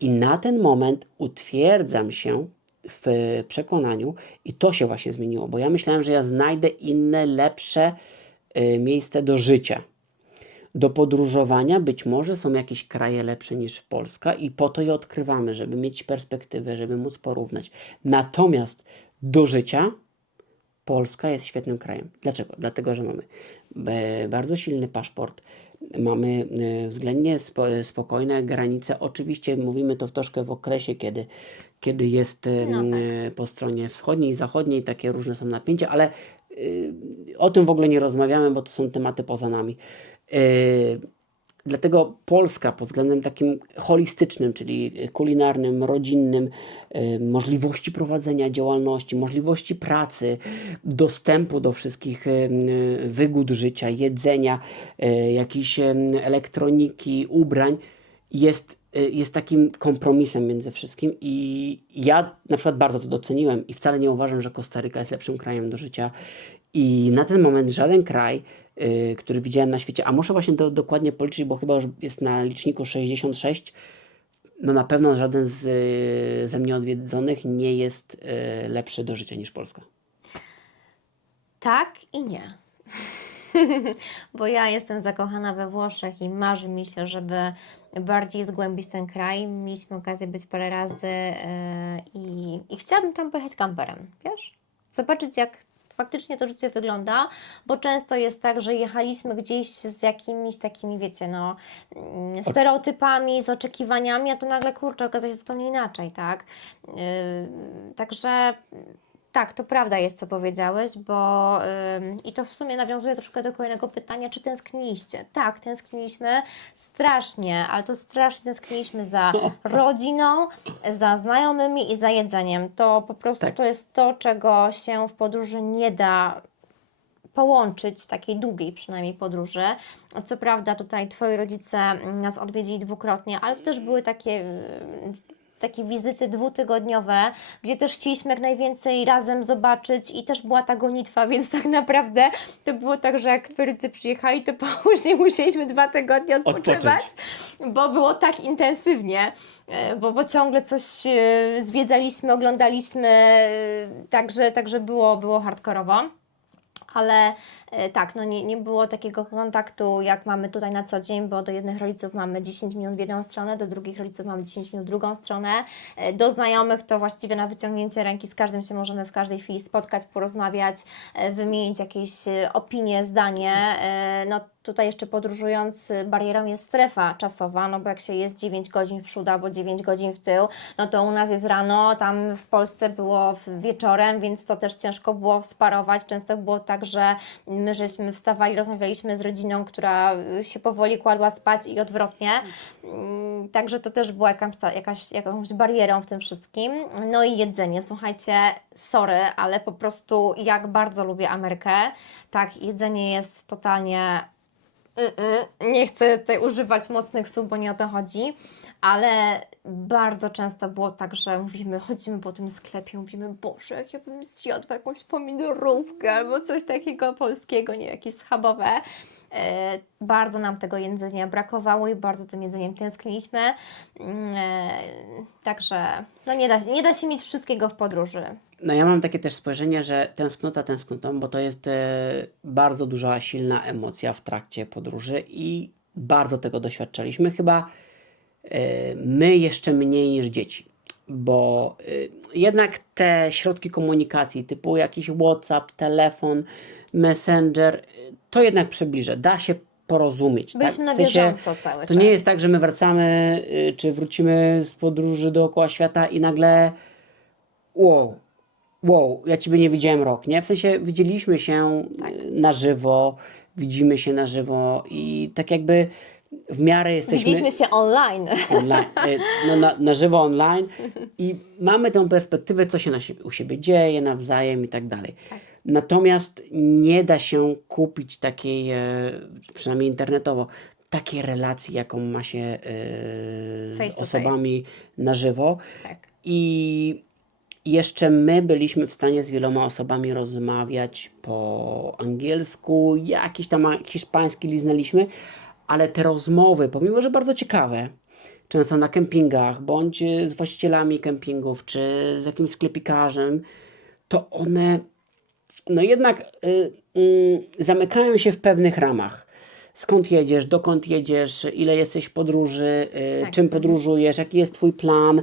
I na ten moment utwierdzam się w przekonaniu, i to się właśnie zmieniło, bo ja myślałem, że ja znajdę inne, lepsze miejsce do życia. Do podróżowania być może są jakieś kraje lepsze niż Polska i po to je odkrywamy, żeby mieć perspektywę, żeby móc porównać. Natomiast do życia Polska jest świetnym krajem. Dlaczego? Dlatego, że mamy bardzo silny paszport, mamy względnie spokojne granice. Oczywiście mówimy to troszkę w okresie, kiedy jest po stronie wschodniej i zachodniej, takie różne są napięcia, ale o tym w ogóle nie rozmawiamy, bo to są tematy poza nami. Dlatego Polska pod względem takim holistycznym, czyli kulinarnym, rodzinnym, możliwości prowadzenia działalności, możliwości pracy, dostępu do wszystkich wygód życia, jedzenia, jakiejś elektroniki, ubrań, jest takim kompromisem między wszystkim i ja na przykład bardzo to doceniłem i wcale nie uważam, że Kostaryka jest lepszym krajem do życia i na ten moment żaden kraj, który widziałem na świecie, a muszę właśnie to dokładnie policzyć, bo chyba już jest na liczniku 66, no na pewno żaden ze mnie odwiedzonych nie jest lepszy do życia niż Polska. Tak i nie. Bo ja jestem zakochana we Włoszech i marzy mi się, żeby bardziej zgłębić ten kraj. Mieliśmy okazję być parę razy i chciałabym tam pojechać kamperem, wiesz? Zobaczyć, jak faktycznie to życie wygląda, bo często jest tak, że jechaliśmy gdzieś z jakimiś takimi, wiecie, no, stereotypami, z oczekiwaniami, a to nagle, kurczę, okazuje się zupełnie inaczej, tak? Także tak, to prawda jest, co powiedziałeś, bo i to w sumie nawiązuje troszkę do kolejnego pytania, czy tęskniliście? Tak, tęskniliśmy strasznie, ale to strasznie tęskniliśmy za rodziną, za znajomymi i za jedzeniem. To po prostu Tak. to jest to, czego się w podróży nie da połączyć, takiej długiej przynajmniej podróży. Co prawda tutaj Twoi rodzice nas odwiedzili dwukrotnie, ale to też były takie wizyty dwutygodniowe, gdzie też chcieliśmy jak najwięcej razem zobaczyć i też była ta gonitwa, więc tak naprawdę to było tak, że jak Twoi rodzice przyjechali, to później musieliśmy 2 tygodnie odpoczywać, bo było tak intensywnie, bo ciągle coś zwiedzaliśmy, oglądaliśmy, także było hardkorowo. Ale Tak, no nie było takiego kontaktu, jak mamy tutaj na co dzień, bo do jednych rodziców mamy 10 minut w jedną stronę, do drugich rodziców mamy 10 minut w drugą stronę. Do znajomych to właściwie na wyciągnięcie ręki z każdym się możemy w każdej chwili spotkać, porozmawiać, wymienić jakieś opinie, zdanie. No tutaj jeszcze podróżując, barierą jest strefa czasowa, no bo jak się jest 9 godzin w przód albo 9 godzin w tył, no to u nas jest rano, tam w Polsce było wieczorem, więc to też ciężko było sparować. Często było tak, że my żeśmy wstawali, rozmawialiśmy z rodziną, która się powoli kładła spać i odwrotnie. Także to też była jakąś barierą w tym wszystkim. No i jedzenie. Słuchajcie, sorry, ale po prostu jak bardzo lubię Amerykę. Tak, jedzenie jest totalnie... Nie chcę tutaj używać mocnych słów, bo nie o to chodzi, ale bardzo często było tak, że chodzimy po tym sklepie, mówimy, Boże, jak ja bym zjadła jakąś pomidorówkę albo coś takiego polskiego, nie, jakieś schabowe. Bardzo nam tego jedzenia brakowało i bardzo tym jedzeniem tęskniliśmy. Także no nie da się mieć wszystkiego w podróży. No ja mam takie też spojrzenie, że tęsknota tęsknotą, bo to jest bardzo duża, silna emocja w trakcie podróży i bardzo tego doświadczaliśmy. Chyba my jeszcze mniej niż dzieci, bo jednak te środki komunikacji typu jakiś WhatsApp, telefon, Messenger, to jednak przybliża, da się porozumieć. Byliśmy tak? na bieżąco cały To czas. nie jest tak, że my wracamy, czy wrócimy z podróży dookoła świata i nagle wow, ja Ciebie nie widziałem rok, nie? W sensie widzieliśmy się na żywo, widzimy się na żywo i tak jakby w miarę jesteśmy Widzieliśmy się online. online, no na żywo online i mamy tę perspektywę, co się u siebie dzieje nawzajem i tak dalej. Tak. Natomiast nie da się kupić takiej, przynajmniej internetowo, takiej relacji, jaką ma się Face z to osobami na żywo. Tak. I jeszcze my byliśmy w stanie z wieloma osobami rozmawiać po angielsku, jakiś tam hiszpański liznęliśmy, ale te rozmowy, pomimo że bardzo ciekawe, często na kempingach, bądź z właścicielami kempingów, czy z jakimś sklepikarzem, to one no jednak zamykają się w pewnych ramach. Skąd jedziesz, dokąd jedziesz, ile jesteś w podróży, Tak. czym podróżujesz, jaki jest Twój plan.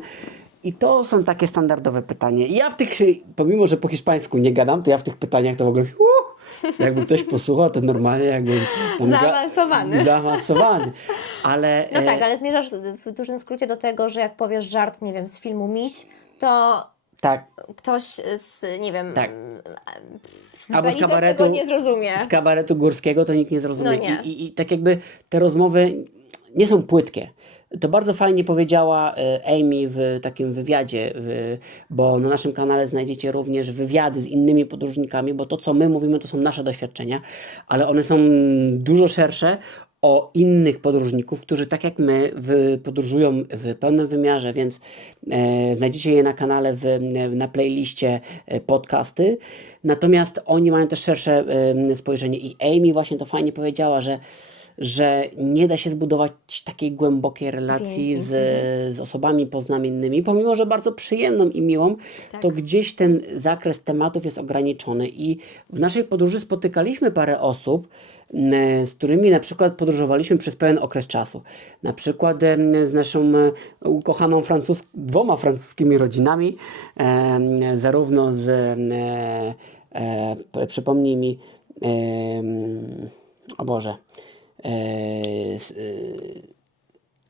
I to są takie standardowe pytania. I ja pomimo że po hiszpańsku nie gadam, to ja w tych pytaniach to w ogóle jakby ktoś posłuchał, to normalnie jakby zaawansowany. Ale No tak, ale zmierzasz w dużym skrócie do tego, że jak powiesz żart, nie wiem, z filmu Miś, to tak, ktoś nie wiem, Tak. z Albo z Belize kabaretu- tego nie zrozumie. z kabaretu górskiego to nikt nie zrozumie. No nie. I tak jakby te rozmowy nie są płytkie. To bardzo fajnie powiedziała Amy w takim wywiadzie, bo na naszym kanale znajdziecie również wywiady z innymi podróżnikami, bo to, co my mówimy, to są nasze doświadczenia, ale one są dużo szersze o innych podróżników, którzy tak jak my podróżują w pełnym wymiarze, więc znajdziecie je na kanale na playliście podcasty. Natomiast oni mają też szersze spojrzenie i Amy właśnie to fajnie powiedziała, że nie da się zbudować takiej głębokiej relacji Więzi. z osobami poznamiennymi, pomimo że bardzo przyjemną i miłą, Tak. to gdzieś ten zakres tematów jest ograniczony i w naszej podróży spotykaliśmy parę osób, z którymi na przykład podróżowaliśmy przez pewien okres czasu. Na przykład z naszą ukochaną dwoma francuskimi rodzinami, zarówno przypomnij mi, o Boże,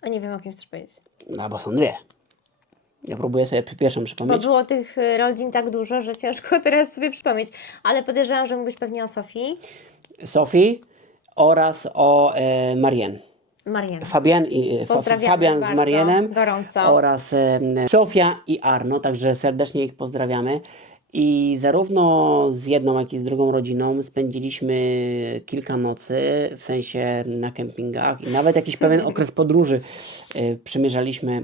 A nie wiem, o kim chcesz powiedzieć. no bo są dwie. Ja próbuję sobie pierwszą Bo przypomnieć. było tych rodzin tak dużo, że ciężko teraz sobie przypomnieć. Ale podejrzewam, że mówisz pewnie o Sofii. Sofii oraz o Marianne. Marianne. Pozdrawiamy Fabian z bardzo Marienem gorąco. oraz Sofia i Arno, także serdecznie ich pozdrawiamy. I zarówno z jedną, jak i z drugą rodziną spędziliśmy kilka nocy, w sensie na kempingach i nawet jakiś pewien okres podróży przemierzaliśmy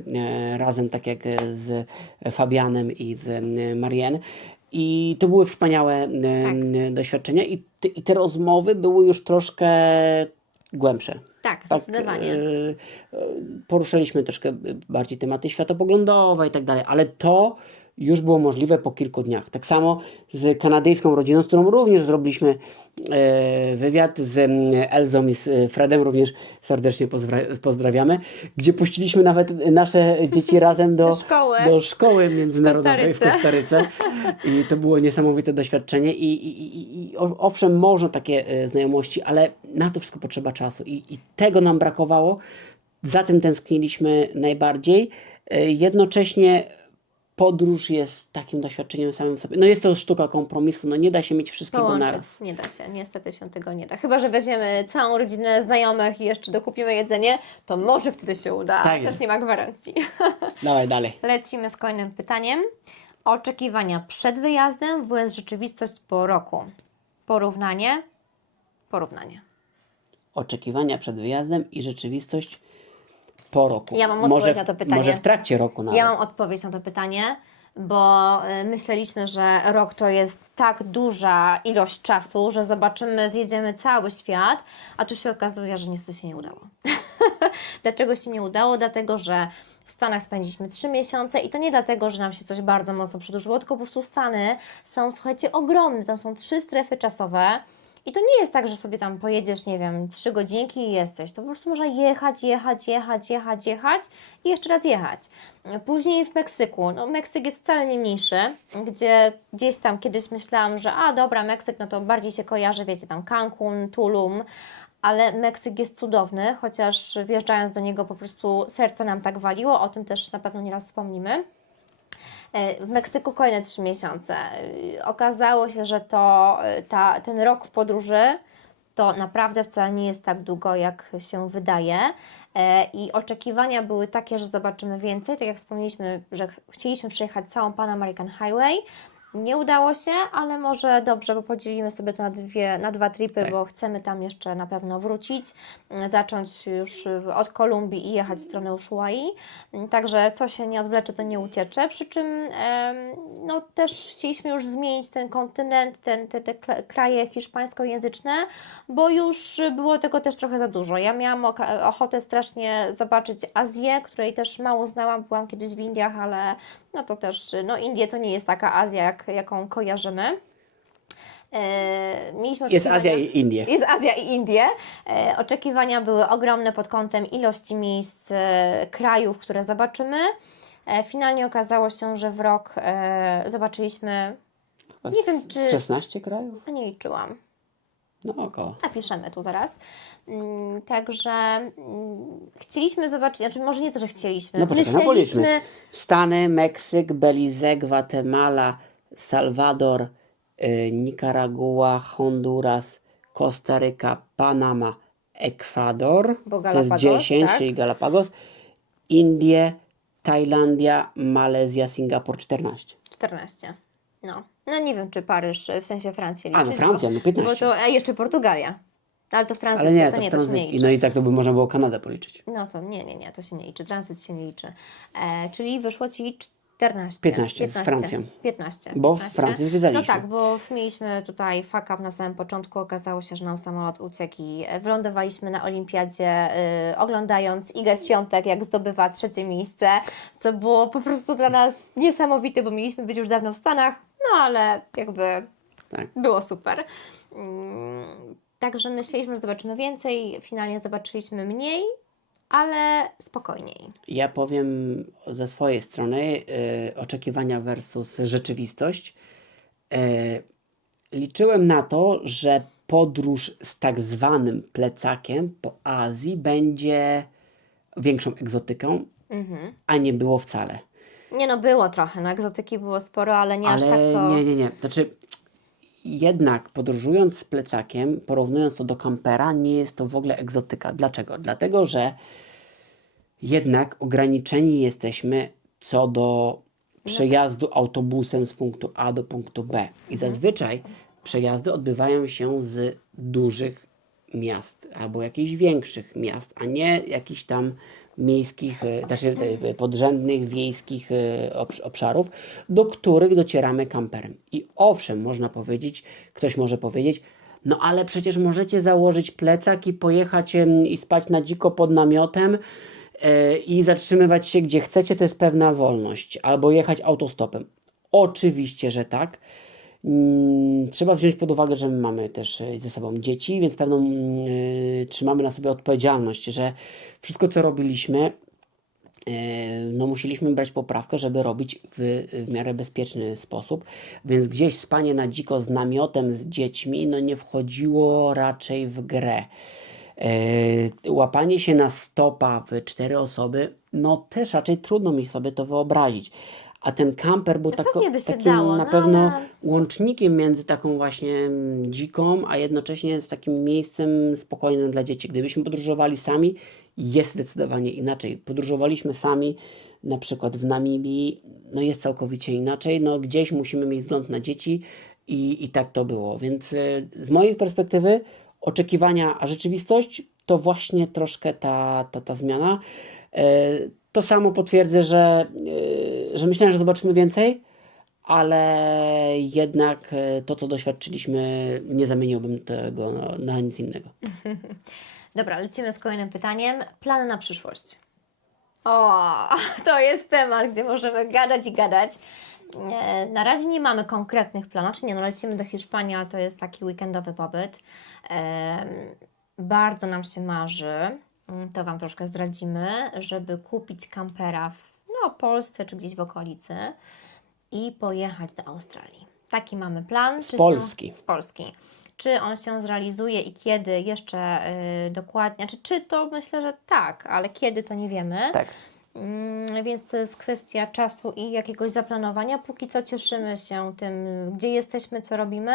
razem, tak jak z Fabianem i z Marianne. I to były wspaniałe doświadczenia i te rozmowy były już troszkę głębsze. Tak, zdecydowanie. Poruszyliśmy troszkę bardziej tematy światopoglądowe i tak dalej, ale to już było możliwe po kilku dniach. Tak samo z kanadyjską rodziną, z którą również zrobiliśmy wywiad z Elzą i z Fredem, również serdecznie pozdrawiamy, gdzie puściliśmy nawet nasze dzieci razem do szkoły międzynarodowej w Kostaryce. I to było niesamowite doświadczenie i owszem, można takie znajomości, ale na to wszystko potrzeba czasu i tego nam brakowało. Za tym tęskniliśmy najbardziej. Jednocześnie podróż jest takim doświadczeniem samym sobie. No jest to sztuka kompromisu, no nie da się mieć wszystkiego naraz. Nie da się, niestety się tego nie da. Chyba że weźmiemy całą rodzinę znajomych i jeszcze dokupimy jedzenie, to może wtedy się uda. Tak Też jest. nie ma gwarancji. Dawaj dalej. Lecimy z kolejnym pytaniem. Oczekiwania przed wyjazdem vs rzeczywistość po roku. Porównanie. Oczekiwania przed wyjazdem i rzeczywistość po roku. Ja mam odpowiedź na to pytanie. Może w trakcie roku nawet. Ja mam odpowiedź na to pytanie, bo myśleliśmy, że rok to jest tak duża ilość czasu, że zobaczymy, zjedziemy cały świat, a tu się okazuje, że niestety się nie udało. Dlaczego się nie udało? Dlatego, że w Stanach spędziliśmy 3 miesiące i to nie dlatego, że nam się coś bardzo mocno przedłużyło, tylko po prostu Stany są, słuchajcie, ogromne. Tam są 3 strefy czasowe. I to nie jest tak, że sobie tam pojedziesz, nie wiem, 3 godzinki i jesteś. To po prostu można jechać i jeszcze raz jechać. Później w Meksyku. No, Meksyk jest wcale nie mniejszy, gdzie gdzieś tam kiedyś myślałam, że dobra, Meksyk, no to bardziej się kojarzy, wiecie, tam Cancun, Tulum, ale Meksyk jest cudowny, chociaż wjeżdżając do niego po prostu serce nam tak waliło, o tym też na pewno nieraz wspomnimy. W Meksyku kolejne 3 miesiące. Okazało się, że ten rok w podróży to naprawdę wcale nie jest tak długo, jak się wydaje. I oczekiwania były takie, że zobaczymy więcej. Tak jak wspomnieliśmy, że chcieliśmy przejechać całą Pan American Highway. Nie udało się, ale może dobrze, bo podzielimy sobie to na 2 tripy, Tak. bo chcemy tam jeszcze na pewno wrócić, zacząć już od Kolumbii i jechać w stronę Ushuai. Także co się nie odwlecze, to nie uciecze. Przy czym no, też chcieliśmy już zmienić ten kontynent, te kraje hiszpańskojęzyczne, bo już było tego też trochę za dużo. Ja miałam ochotę strasznie zobaczyć Azję, której też mało znałam. Byłam kiedyś w Indiach, ale no to też, no Indie to nie jest taka Azja, jaką kojarzymy. Mieliśmy Jest Azja i Indie. Jest Azja i Indie. Oczekiwania były ogromne pod kątem ilości miejsc, krajów, które zobaczymy. Finalnie okazało się, że w rok zobaczyliśmy, nie wiem czy... 16 krajów? A nie liczyłam. No około. Napiszemy tu zaraz. Także chcieliśmy zobaczyć, znaczy może nie to, że chcieliśmy. No poczekaj, no policzmy. Stany, Meksyk, Belize, Gwatemala, Salwador, Nikaragua, Honduras, Kostaryka, Panama, Ekwador, Bo to jest Galapagos, 10, tak? czyli Galapagos, Indie, Tajlandia, Malezja, Singapur 14. 14. No nie wiem, czy Paryż, w sensie Francję A, no liczyć, Francja, no 15. Bo to, jeszcze Portugalia. Ale to w tranzycie, Ale nie, to w się nie tranzycie. liczy. No i tak to by można było Kanadę policzyć. No to nie, to się nie liczy. Tranzyt się nie liczy. Czyli wyszło Ci 14. 15 z Francją. 15. Bo w 15. Francji zwiedzaliśmy. No tak, bo mieliśmy tutaj fuck up na samym początku. Okazało się, że nam samolot uciekł i wylądowaliśmy na Olimpiadzie, oglądając Igę Świątek, jak zdobywa 3. miejsce, co było po prostu dla nas niesamowite, bo mieliśmy być już dawno w Stanach, no ale jakby Tak. było super. Także myśleliśmy, że zobaczymy więcej, finalnie zobaczyliśmy mniej, ale spokojniej. Ja powiem ze swojej strony oczekiwania versus rzeczywistość. Liczyłem na to, że podróż z tak zwanym plecakiem po Azji będzie większą egzotyką, a nie było wcale. Nie no, było trochę, no egzotyki było sporo, ale nie aż Ale tak co... nie. Znaczy, jednak podróżując z plecakiem, porównując to do kampera, nie jest to w ogóle egzotyka. Dlaczego? Dlatego, że jednak ograniczeni jesteśmy co do przejazdu autobusem z punktu A do punktu B. I zazwyczaj przejazdy odbywają się z dużych miast albo jakichś większych miast, a nie jakichś tam miejskich, znaczy podrzędnych, wiejskich obszarów, do których docieramy kamperem. I owszem, można powiedzieć, ktoś może powiedzieć, no ale przecież możecie założyć plecak i pojechać i spać na dziko pod namiotem i zatrzymywać się gdzie chcecie, to jest pewna wolność, albo jechać autostopem. Oczywiście, że tak. Trzeba wziąć pod uwagę, że my mamy też ze sobą dzieci, więc pewną trzymamy na sobie odpowiedzialność, że wszystko co robiliśmy, no musieliśmy brać poprawkę, żeby robić w miarę bezpieczny sposób, więc gdzieś spanie na dziko z namiotem, z dziećmi, no nie wchodziło raczej w grę. Łapanie się na stopa w 4 osoby, no też raczej trudno mi sobie to wyobrazić. A ten kamper był pewnie by się takim dało, na no pewno ale łącznikiem między taką właśnie dziką, a jednocześnie z takim miejscem spokojnym dla dzieci. Gdybyśmy podróżowali sami, jest zdecydowanie inaczej. Podróżowaliśmy sami, na przykład w Namibii, no jest całkowicie inaczej. No gdzieś musimy mieć wzgląd na dzieci i tak to było. Więc z mojej perspektywy oczekiwania, a rzeczywistość to właśnie troszkę ta zmiana. To samo potwierdzę, że myślałem, że zobaczymy więcej, ale jednak to, co doświadczyliśmy, nie zamieniłbym tego na nic innego. dobra, lecimy z kolejnym pytaniem. Plany na przyszłość. O, to jest temat, gdzie możemy gadać i gadać. Na razie nie mamy konkretnych planów, czy nie, no lecimy do Hiszpanii, ale to jest taki weekendowy pobyt. Bardzo nam się marzy, to Wam troszkę zdradzimy, żeby kupić kampera w Polsce czy gdzieś w okolicy i pojechać do Australii. Taki mamy plan. Z Polski. Z Polski. Czy on się zrealizuje i kiedy jeszcze dokładnie, czy to myślę, że tak, ale kiedy to nie wiemy. Tak. Więc to jest kwestia czasu i jakiegoś zaplanowania. Póki co cieszymy się tym, gdzie jesteśmy, co robimy.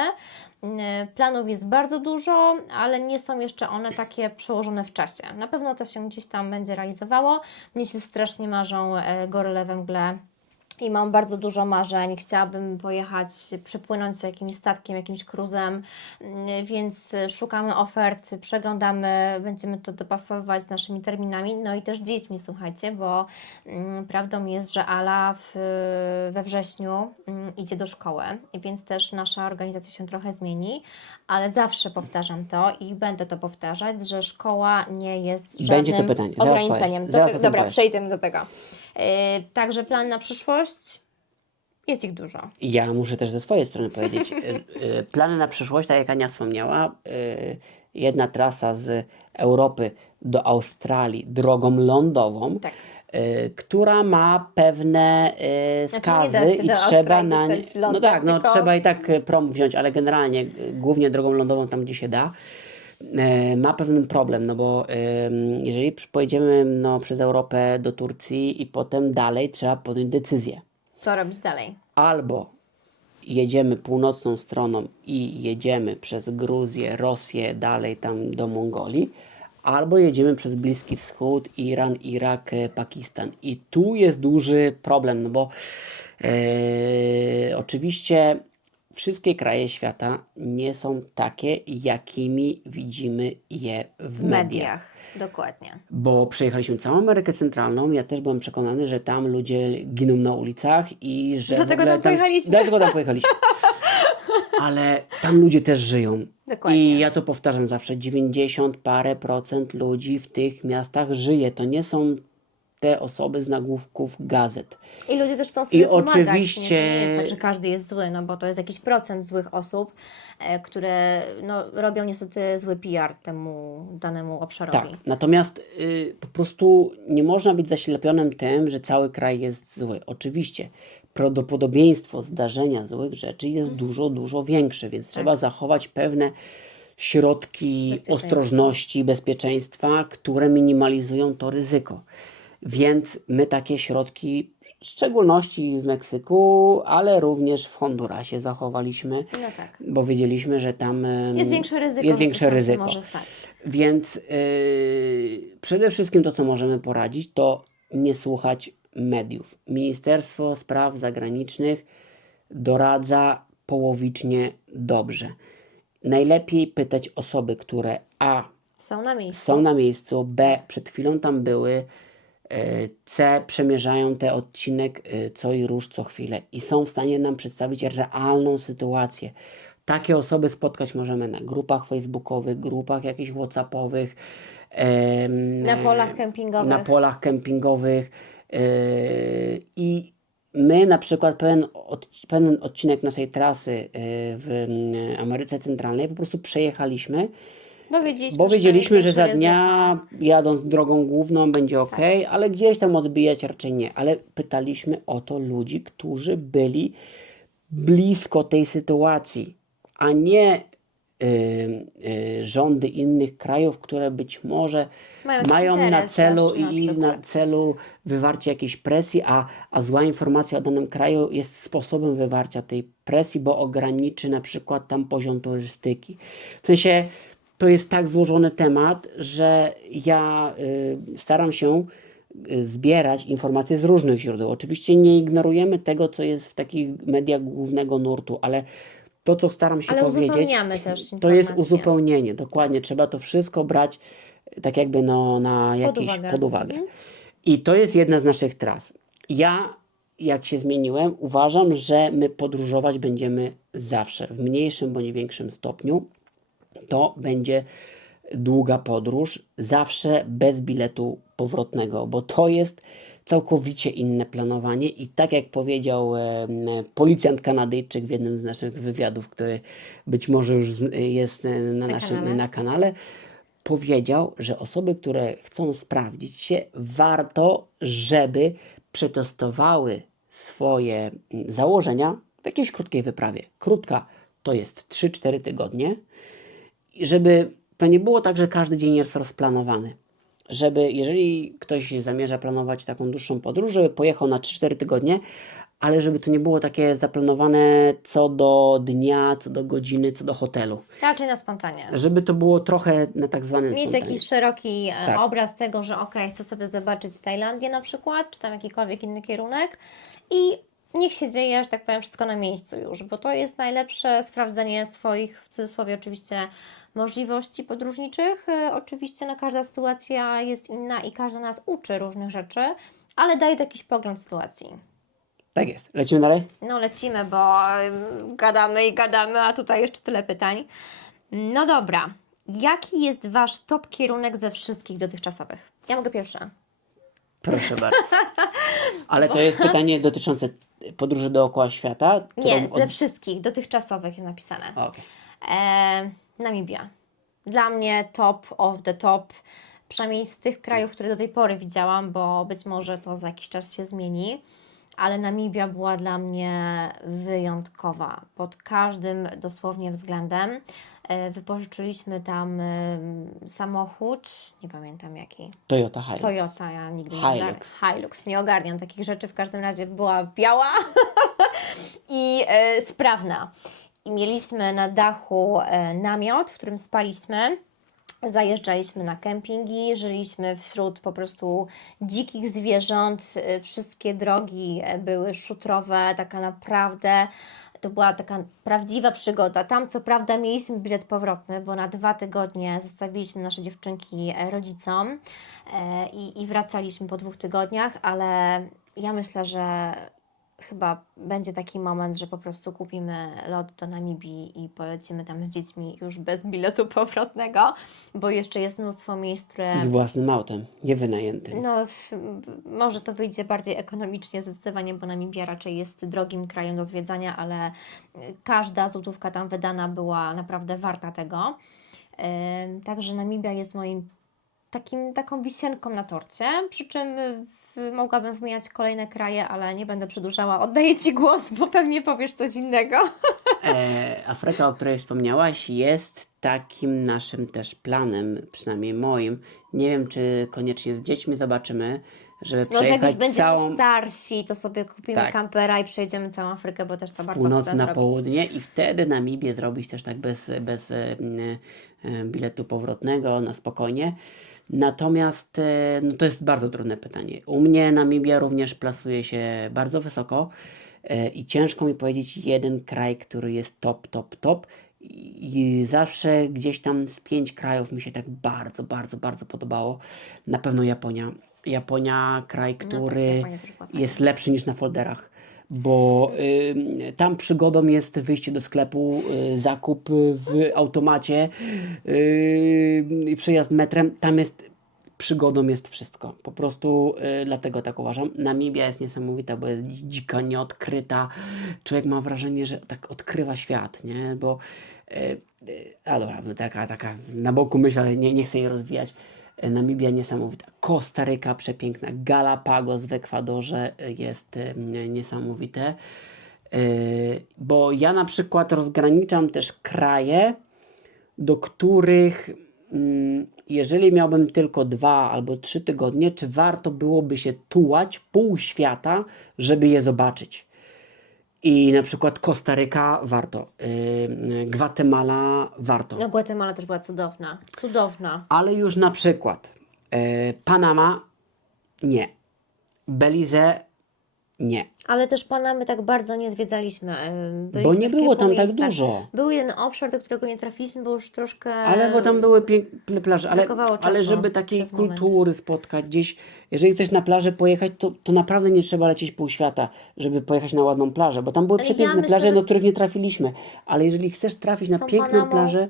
Planów jest bardzo dużo, ale nie są jeszcze one takie przełożone w czasie. Na pewno to się gdzieś tam będzie realizowało. Mnie się strasznie marzą goryle we mgle. I mam bardzo dużo marzeń. Chciałabym pojechać, przepłynąć jakimś statkiem, jakimś cruzem, więc szukamy ofert, przeglądamy, będziemy to dopasowywać z naszymi terminami, no i też dziećmi, słuchajcie, bo prawdą jest, że Ala we wrześniu idzie do szkoły, więc też nasza organizacja się trochę zmieni, ale zawsze powtarzam to i będę to powtarzać, że szkoła nie jest Będzie to żadnym pytanie. Zaraz ograniczeniem. powiem. Zaraz o tym Dobra, powiem. przejdziemy do tego. Także plan na przyszłość, jest ich dużo. Ja muszę też ze swojej strony powiedzieć. Plany na przyszłość, tak jak Ania wspomniała, jedna trasa z Europy do Australii drogą lądową, Tak. która ma pewne Znaczy, nie da skazy się i do trzeba Australii na nie. dostać No lądem, tak, no tylko- trzeba i tak prom wziąć, ale generalnie głównie drogą lądową tam, gdzie się da. Ma pewien problem, no bo jeżeli pojedziemy przez Europę do Turcji i potem dalej trzeba podjąć decyzję. Co robić dalej? Albo jedziemy północną stroną i jedziemy przez Gruzję, Rosję, dalej tam do Mongolii, albo jedziemy przez Bliski Wschód, Iran, Irak, Pakistan. I tu jest duży problem, no bo oczywiście wszystkie kraje świata nie są takie, jakimi widzimy je w mediach. Dokładnie. Bo przejechaliśmy całą Amerykę Centralną, ja też byłem przekonany, że tam ludzie giną na ulicach i że Dlatego w ogóle tam pojechaliśmy. Dlatego tam pojechaliśmy. Ale tam ludzie też żyją. Dokładnie. I ja to powtarzam zawsze, 90 parę procent ludzi w tych miastach żyje. To nie są te osoby z nagłówków gazet. I ludzie też chcą sobie pomagać. oczywiście- To nie jest tak, że każdy jest zły, no bo to jest jakiś procent złych osób, które robią niestety zły PR temu danemu obszarowi. Tak, natomiast po prostu nie można być zaślepionym tym, że cały kraj jest zły. Oczywiście prawdopodobieństwo zdarzenia złych rzeczy jest dużo, dużo większe, więc trzeba zachować pewne środki Bezpieczeństwa. ostrożności, bezpieczeństwa, które minimalizują to ryzyko. Więc my takie środki, w szczególności w Meksyku, ale również w Hondurasie zachowaliśmy, No tak. bo wiedzieliśmy, że tam Jest większe ryzyko, jest że większe coś nam się ryzyko. może stać. Więc przede wszystkim to, co możemy poradzić, to nie słuchać mediów. Ministerstwo Spraw Zagranicznych doradza połowicznie dobrze. Najlepiej pytać osoby, które A. Są na miejscu. są na miejscu, B. przed chwilą tam były, C. przemierzają ten odcinek co i róż co chwilę i są w stanie nam przedstawić realną sytuację. Takie osoby spotkać możemy na grupach facebookowych, grupach jakichś whatsappowych, Na polach kempingowych. na polach kempingowych i my na przykład pewien odcinek naszej trasy w Ameryce Centralnej po prostu przejechaliśmy, Bo bo że tam jest wiedzieliśmy, że większe za ryzyko. dnia jadąc drogą główną będzie ok, ale gdzieś tam odbijać raczej nie. Ale pytaliśmy o to ludzi, którzy byli blisko tej sytuacji, a nie rządy innych krajów, które być może Mają jakiś mają na interes celu też na i na przykład. celu wywarcie jakiejś presji, a zła informacja o danym kraju jest sposobem wywarcia tej presji, bo ograniczy na przykład tam poziom turystyki. W sensie to jest tak złożony temat, że ja staram się zbierać informacje z różnych źródeł. Oczywiście nie ignorujemy tego, co jest w takich mediach głównego nurtu, ale to, co staram się Ale powiedzieć, uzupełniamy też to jest informacje. uzupełnienie. Dokładnie, trzeba to wszystko brać tak jakby no, na jakieś pod uwagę. I to jest jedna z naszych tras. Ja, jak się zmieniłem, uważam, że my podróżować będziemy zawsze, w mniejszym bądź większym stopniu. To będzie długa podróż, zawsze bez biletu powrotnego, bo to jest całkowicie inne planowanie i tak jak powiedział policjant Kanadyjczyk w jednym z naszych wywiadów, który być może już jest na naszym kanale, powiedział, że osoby, które chcą sprawdzić się, warto, żeby przetestowały swoje założenia w jakiejś krótkiej wyprawie. Krótka to jest 3-4 tygodnie, i żeby to nie było tak, że każdy dzień jest rozplanowany. Żeby, jeżeli ktoś zamierza planować taką dłuższą podróż, żeby pojechał na 3-4 tygodnie, ale żeby to nie było takie zaplanowane co do dnia, co do godziny, co do hotelu. Raczej na spontanie. Żeby to było trochę na tak zwanym Mieć spontanie. jakiś szeroki Tak. obraz tego, że chcę sobie zobaczyć Tajlandię na przykład, czy tam jakikolwiek inny kierunek i niech się dzieje, że tak powiem, wszystko na miejscu już, bo to jest najlepsze sprawdzenie swoich, w cudzysłowie oczywiście, możliwości podróżniczych. Oczywiście każda sytuacja jest inna i każda nas uczy różnych rzeczy, ale daje to jakiś pogląd sytuacji. Tak jest. Lecimy dalej? No lecimy, bo gadamy i gadamy, a tutaj jeszcze tyle pytań. No dobra. Jaki jest Wasz top kierunek ze wszystkich dotychczasowych? Ja mogę pierwsza. Proszę bardzo. Ale to jest pytanie dotyczące podróży dookoła świata? Nie, ze wszystkich dotychczasowych jest napisane. Okej. Namibia. Dla mnie top of the top. Przynajmniej z tych krajów, które do tej pory widziałam, bo być może to za jakiś czas się zmieni. Ale Namibia była dla mnie wyjątkowa pod każdym dosłownie względem. Wypożyczyliśmy tam samochód, nie pamiętam jaki. Toyota Hilux. Toyota, ja nigdy nie Hilux. ogarniam. Hilux, nie ogarniam takich rzeczy. W każdym razie była biała i sprawna. I mieliśmy na dachu namiot, w którym spaliśmy. Zajeżdżaliśmy na kempingi, żyliśmy wśród po prostu dzikich zwierząt. Wszystkie drogi były szutrowe, taka naprawdę. To była taka prawdziwa przygoda. Tam co prawda mieliśmy bilet powrotny, bo na 2 tygodnie zostawiliśmy nasze dziewczynki rodzicom i wracaliśmy po 2 tygodniach, ale ja myślę, że chyba będzie taki moment, że po prostu kupimy lot do Namibii i polecimy tam z dziećmi już bez biletu powrotnego, bo jeszcze jest mnóstwo miejsc, które... Z własnym autem, nie wynajętym. No, może to wyjdzie bardziej ekonomicznie zdecydowanie, bo Namibia raczej jest drogim krajem do zwiedzania, ale każda złotówka tam wydana była naprawdę warta tego. Także Namibia jest moim taką wisienką na torcie, przy czym mogłabym wymieniać kolejne kraje, ale nie będę przedłużała. Oddaję Ci głos, bo pewnie powiesz coś innego. Afryka, o której wspomniałaś, jest takim naszym też planem, przynajmniej moim. Nie wiem, czy koniecznie z dziećmi zobaczymy, żeby No, że jak już przejechać będziemy całą starsi, to sobie kupimy Tak. kampera i przejdziemy całą Afrykę, bo też to z bardzo północy chcę na zrobić. południe i wtedy Namibię zrobić też tak bez biletu powrotnego, na spokojnie. Natomiast no to jest bardzo trudne pytanie. U mnie Namibia również plasuje się bardzo wysoko i ciężko mi powiedzieć jeden kraj, który jest top, top, top. I zawsze gdzieś tam z 5 krajów mi się tak bardzo, bardzo, bardzo podobało. Na pewno Japonia. Japonia, kraj, który Japonia też była fajna. jest lepszy niż na folderach. Bo tam przygodą jest wyjście do sklepu, zakup w automacie i przejazd metrem. Tam jest przygodą jest wszystko. Po prostu dlatego tak uważam. Namibia jest niesamowita, bo jest dzika, nieodkryta. Człowiek ma wrażenie, że tak odkrywa świat, nie? Bo a dobra, taka na boku myśl, ale nie chcę jej rozwijać. Namibia niesamowita. Kostaryka przepiękna. Galapagos w Ekwadorze jest niesamowite. Bo ja na przykład rozgraniczam też kraje, do których jeżeli miałbym tylko 2 albo 3 tygodnie, czy warto byłoby się tułać pół świata, żeby je zobaczyć. I na przykład Kostaryka warto, Gwatemala warto. No Gwatemala też była cudowna. Cudowna. Ale już na przykład Panama nie. Belize nie. Ale też Panamy tak bardzo nie zwiedzaliśmy. Bo Byliśmy nie w było kilku tam tak miejscach. dużo. Był jeden obszar, do którego nie trafiliśmy, bo już troszkę Ale bo tam były piękne plaże, brakowało ale czasu żeby takiej przez moment. kultury spotkać gdzieś, jeżeli chcesz na plażę pojechać, to naprawdę nie trzeba lecieć pół świata, żeby pojechać na ładną plażę, bo tam były Ale ja przepiękne myślę, plaże, że do których nie trafiliśmy, ale jeżeli chcesz trafić z na tą piękną Panamą- plażę,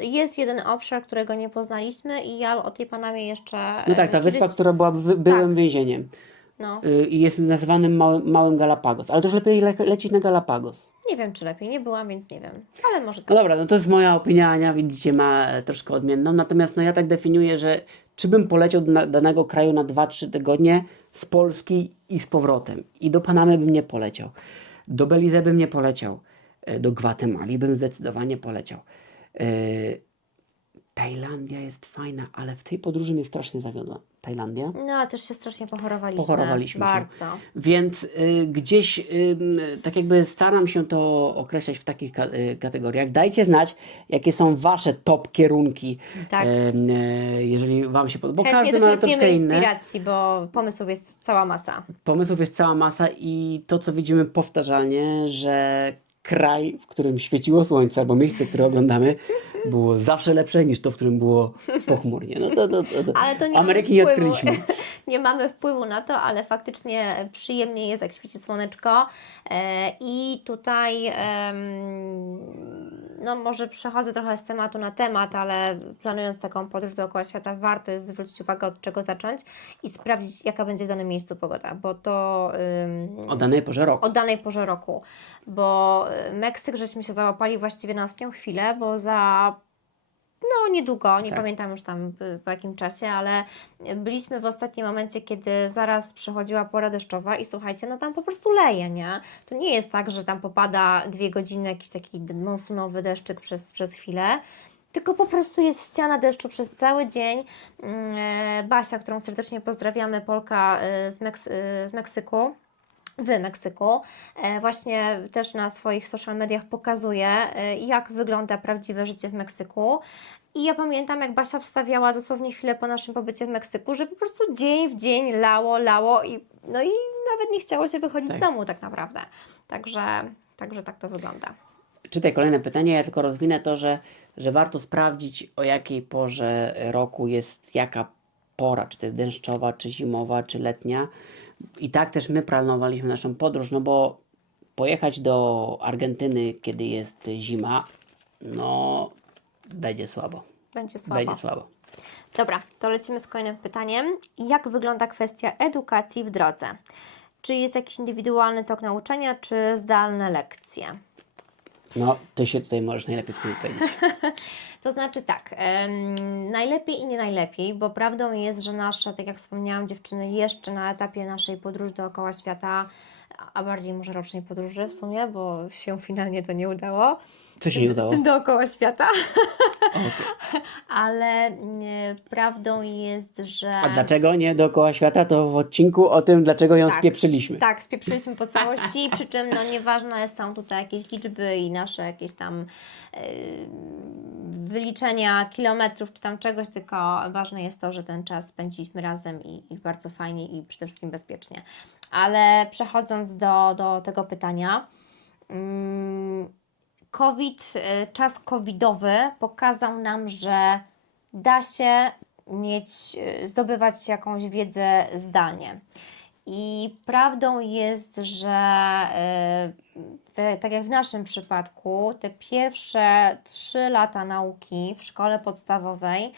Jest jeden obszar, którego nie poznaliśmy i ja o tej Panamie jeszcze no tak, ta kiedyś... wyspa, która była byłym więzieniem No, i jest nazywanym małym Galapagos, ale też lepiej lecieć na Galapagos. nie wiem czy lepiej, nie byłam, więc nie wiem. Ale może No tak. dobra, no to jest moja opinia, Ania, widzicie, ma troszkę odmienną, natomiast no ja tak definiuję, że czy bym poleciał do danego kraju na 2-3 tygodnie z Polski i z powrotem. I do Panamy bym nie poleciał, do Belize bym nie poleciał, do Gwatemali bym zdecydowanie poleciał. Tajlandia jest fajna, ale w tej podróży mnie strasznie zawiodła. Tajlandia. No, ale też się strasznie pochorowaliśmy. Pochorowaliśmy się. Bardzo. Więc gdzieś tak jakby staram się to określać w takich kategoriach. Dajcie znać, jakie są Wasze top kierunki, Tak. jeżeli Wam się podoba. Bo Chętnie każdy ma troszkę zaczerpniemy inne. inspiracji, bo pomysłów jest cała masa. Pomysłów jest cała masa i to, co widzimy powtarzalnie, że kraj, w którym świeciło słońce, albo miejsce, które oglądamy, było zawsze lepsze niż to, w którym było pochmurnie. No to Ale to nie Ameryki nie mamy wpływu. odkryliśmy. Nie mamy wpływu na to, ale faktycznie przyjemnie jest, jak świeci słoneczko. I tutaj, no może przechodzę trochę z tematu na temat, ale planując taką podróż dookoła świata, warto jest zwrócić uwagę, od czego zacząć i sprawdzić, jaka będzie w danym miejscu pogoda, bo to O danej porze roku. o danej porze roku, bo Meksyk żeśmy się załapali właściwie na ostatnią chwilę, bo za niedługo, nie Tak. pamiętam już tam po jakim czasie, ale byliśmy w ostatnim momencie, kiedy zaraz przychodziła pora deszczowa i słuchajcie, no tam po prostu leje, nie? To nie jest tak, że tam popada 2 godziny jakiś taki monsunowy deszczyk przez chwilę, tylko po prostu jest ściana deszczu przez cały dzień. Basia, którą serdecznie pozdrawiamy, Polka z Meksyku, w Meksyku, właśnie też na swoich social mediach pokazuje, jak wygląda prawdziwe życie w Meksyku. I ja pamiętam, jak Basia wstawiała dosłownie chwilę po naszym pobycie w Meksyku, że po prostu dzień w dzień lało i nawet nie chciało się wychodzić Tak. z domu tak naprawdę. Także tak to wygląda. Czytaj kolejne pytanie, ja tylko rozwinę to, że warto sprawdzić, o jakiej porze roku jest jaka pora, czy to jest deszczowa, czy zimowa, czy letnia. I tak też my planowaliśmy naszą podróż, no bo pojechać do Argentyny, kiedy jest zima, no będzie słabo. Będzie słabo. Będzie słabo. Dobra, to lecimy z kolejnym pytaniem. Jak wygląda kwestia edukacji w drodze? Czy jest jakiś indywidualny tok nauczania, czy zdalne lekcje? No, ty się tutaj możesz najlepiej w tym powiedzieć. To znaczy tak, najlepiej i nie najlepiej, bo prawdą jest, że nasze, tak jak wspomniałam, dziewczyny jeszcze na etapie naszej podróży dookoła świata, a bardziej może rocznej podróży w sumie, bo się finalnie to nie udało. Co się nie udało? Z tym dookoła świata. Okay. Ale prawdą jest, że... A dlaczego nie dookoła świata? To w odcinku o tym, dlaczego ją Tak. spieprzyliśmy. Tak, spieprzyliśmy po całości, przy czym nieważne są tutaj jakieś liczby i nasze jakieś tam wyliczenia kilometrów czy tam czegoś, tylko ważne jest to, że ten czas spędziliśmy razem i bardzo fajnie i przede wszystkim bezpiecznie. Ale przechodząc do tego pytania, czas covidowy pokazał nam, że da się zdobywać jakąś wiedzę zdalnie. I prawdą jest, że tak jak w naszym przypadku, te pierwsze 3 lata nauki w szkole podstawowej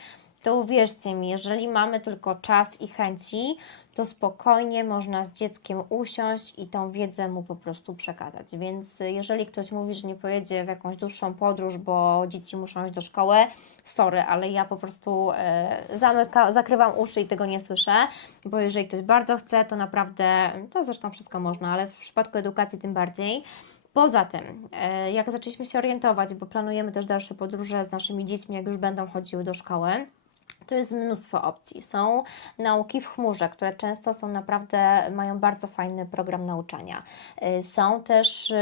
to uwierzcie mi, jeżeli mamy tylko czas i chęci, to spokojnie można z dzieckiem usiąść i tą wiedzę mu po prostu przekazać. Więc jeżeli ktoś mówi, że nie pojedzie w jakąś dłuższą podróż, bo dzieci muszą iść do szkoły, sorry, ale ja po prostu zakrywam uszy i tego nie słyszę, bo jeżeli ktoś bardzo chce, to naprawdę, to zresztą wszystko można, ale w przypadku edukacji tym bardziej. Poza tym, jak zaczęliśmy się orientować, bo planujemy też dalsze podróże z naszymi dziećmi, jak już będą chodziły do szkoły, to jest mnóstwo opcji. Są nauki w chmurze, które często są naprawdę, mają bardzo fajny program nauczania. Są też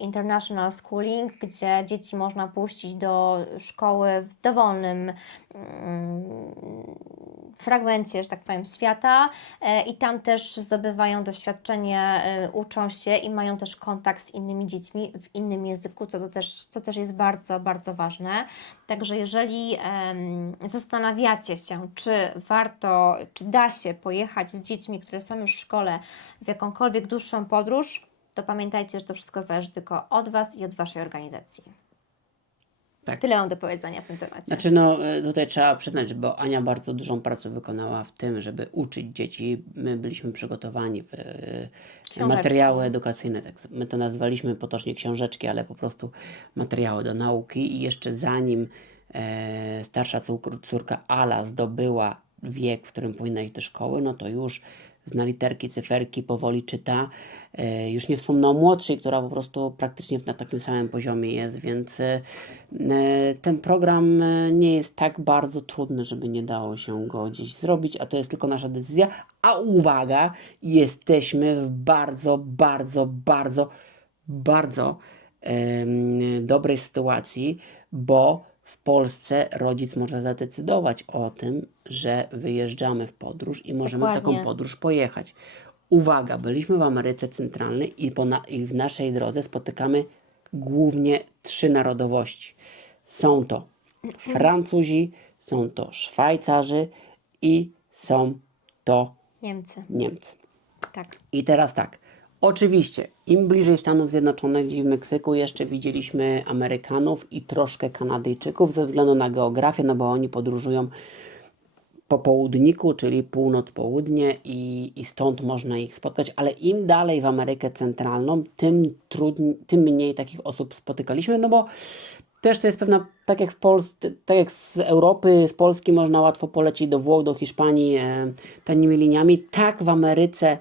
international schooling, gdzie dzieci można puścić do szkoły w dowolnym fragmencie, że tak powiem, świata i tam też zdobywają doświadczenie, uczą się i mają też kontakt z innymi dziećmi w innym języku, co też jest bardzo, bardzo ważne. Także jeżeli zastanawiacie się, czy warto, czy da się pojechać z dziećmi, które są już w szkole, w jakąkolwiek dłuższą podróż, to pamiętajcie, że to wszystko zależy tylko od Was i od Waszej organizacji. Tak. Tyle mam do powiedzenia w tym temacie. Znaczy, no tutaj trzeba przyznać, bo Ania bardzo dużą pracę wykonała w tym, żeby uczyć dzieci. My byliśmy przygotowani w Książeczki. materiały edukacyjne, tak, my to nazwaliśmy potocznie książeczki, ale po prostu materiały do nauki i jeszcze zanim starsza córka Ala zdobyła wiek, w którym powinna iść do szkoły, no to już zna literki, cyferki, powoli czyta. Już nie wspomnę o młodszej, która po prostu praktycznie na takim samym poziomie jest, więc ten program nie jest tak bardzo trudny, żeby nie dało się go gdzieś zrobić, a to jest tylko nasza decyzja. A uwaga, jesteśmy w bardzo, bardzo, bardzo, bardzo dobrej sytuacji, bo w Polsce rodzic może zadecydować o tym, że wyjeżdżamy w podróż i możemy w taką Dokładnie. podróż pojechać. Uwaga, byliśmy w Ameryce Centralnej i w naszej drodze spotykamy głównie 3 narodowości. Są to Francuzi, są to Szwajcarzy i są to Niemcy. Niemcy. Tak. I teraz tak, oczywiście, im bliżej Stanów Zjednoczonych, gdzie w Meksyku jeszcze widzieliśmy Amerykanów i troszkę Kanadyjczyków ze względu na geografię, no bo oni podróżują po południku, czyli północ-południe i stąd można ich spotkać, ale im dalej w Amerykę Centralną, tym mniej takich osób spotykaliśmy, no bo też to jest pewna, tak jak w Polsce, tak jak z Europy, z Polski można łatwo polecieć do Włoch, do Hiszpanii tanimi liniami, tak w Ameryce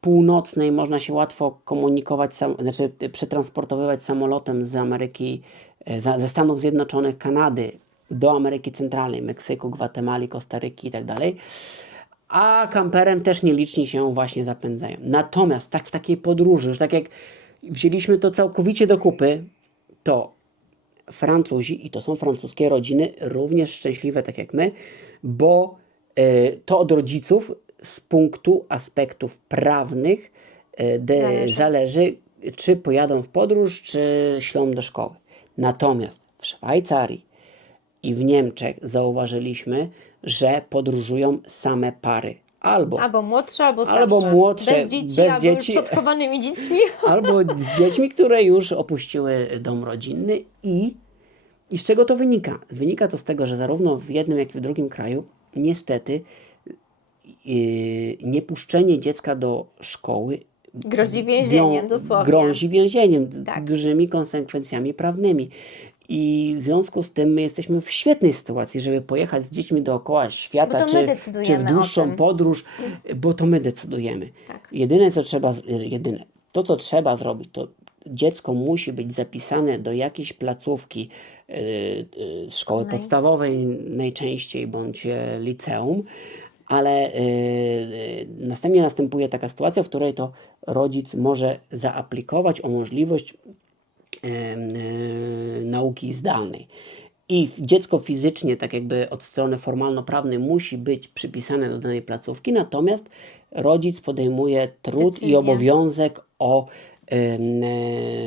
Północnej można się łatwo komunikować, znaczy przetransportowywać samolotem z Ameryki, ze Stanów Zjednoczonych, Kanady do Ameryki Centralnej, Meksyku, Gwatemali, Kostaryki i tak dalej. A kamperem też nieliczni się właśnie zapędzają. Natomiast tak w takiej podróży, już tak jak wzięliśmy to całkowicie do kupy, to Francuzi, i to są francuskie rodziny, również szczęśliwe, tak jak my, bo to od rodziców z punktu aspektów prawnych zależy, czy pojadą w podróż, czy ślą do szkoły. Natomiast w Szwajcarii i w Niemczech zauważyliśmy, że podróżują same pary. Albo młodsze, albo starsze. Albo młodsze, bez dzieci, bez albo dzieci. już z odchowanymi dziećmi. Albo z dziećmi, które już opuściły dom rodzinny i z czego to wynika? Wynika to z tego, że zarówno w jednym, jak i w drugim kraju niestety niepuszczenie dziecka do szkoły Grozi więzieniem, dosłownie. grozi więzieniem, Tak. dużymi konsekwencjami prawnymi. I w związku z tym my jesteśmy w świetnej sytuacji, żeby pojechać z dziećmi dookoła świata, Bo to my decydujemy czy w o dłuższą tym. podróż, bo to my decydujemy. Tak. To co trzeba zrobić, to dziecko musi być zapisane do jakiejś placówki szkoły podstawowej najczęściej, bądź liceum, ale następnie następuje taka sytuacja, w której to rodzic może zaaplikować o możliwość nauki zdalnej. I dziecko fizycznie, tak jakby od strony formalno-prawnej, musi być przypisane do danej placówki, natomiast rodzic podejmuje trud i Decyzję. obowiązek o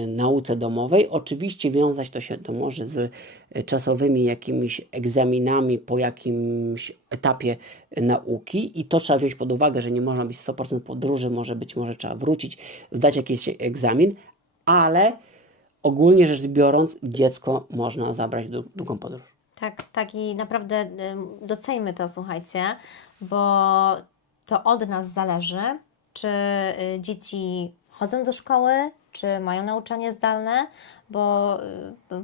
nauce domowej. Oczywiście wiązać to może z czasowymi jakimiś egzaminami po jakimś etapie nauki i to trzeba wziąć pod uwagę, że nie można być 100% podróży, może trzeba wrócić, zdać jakiś egzamin, ale ogólnie rzecz biorąc, dziecko można zabrać w długą podróż. Tak, tak i naprawdę doceńmy to, słuchajcie, bo to od nas zależy, czy dzieci chodzą do szkoły, czy mają nauczanie zdalne, bo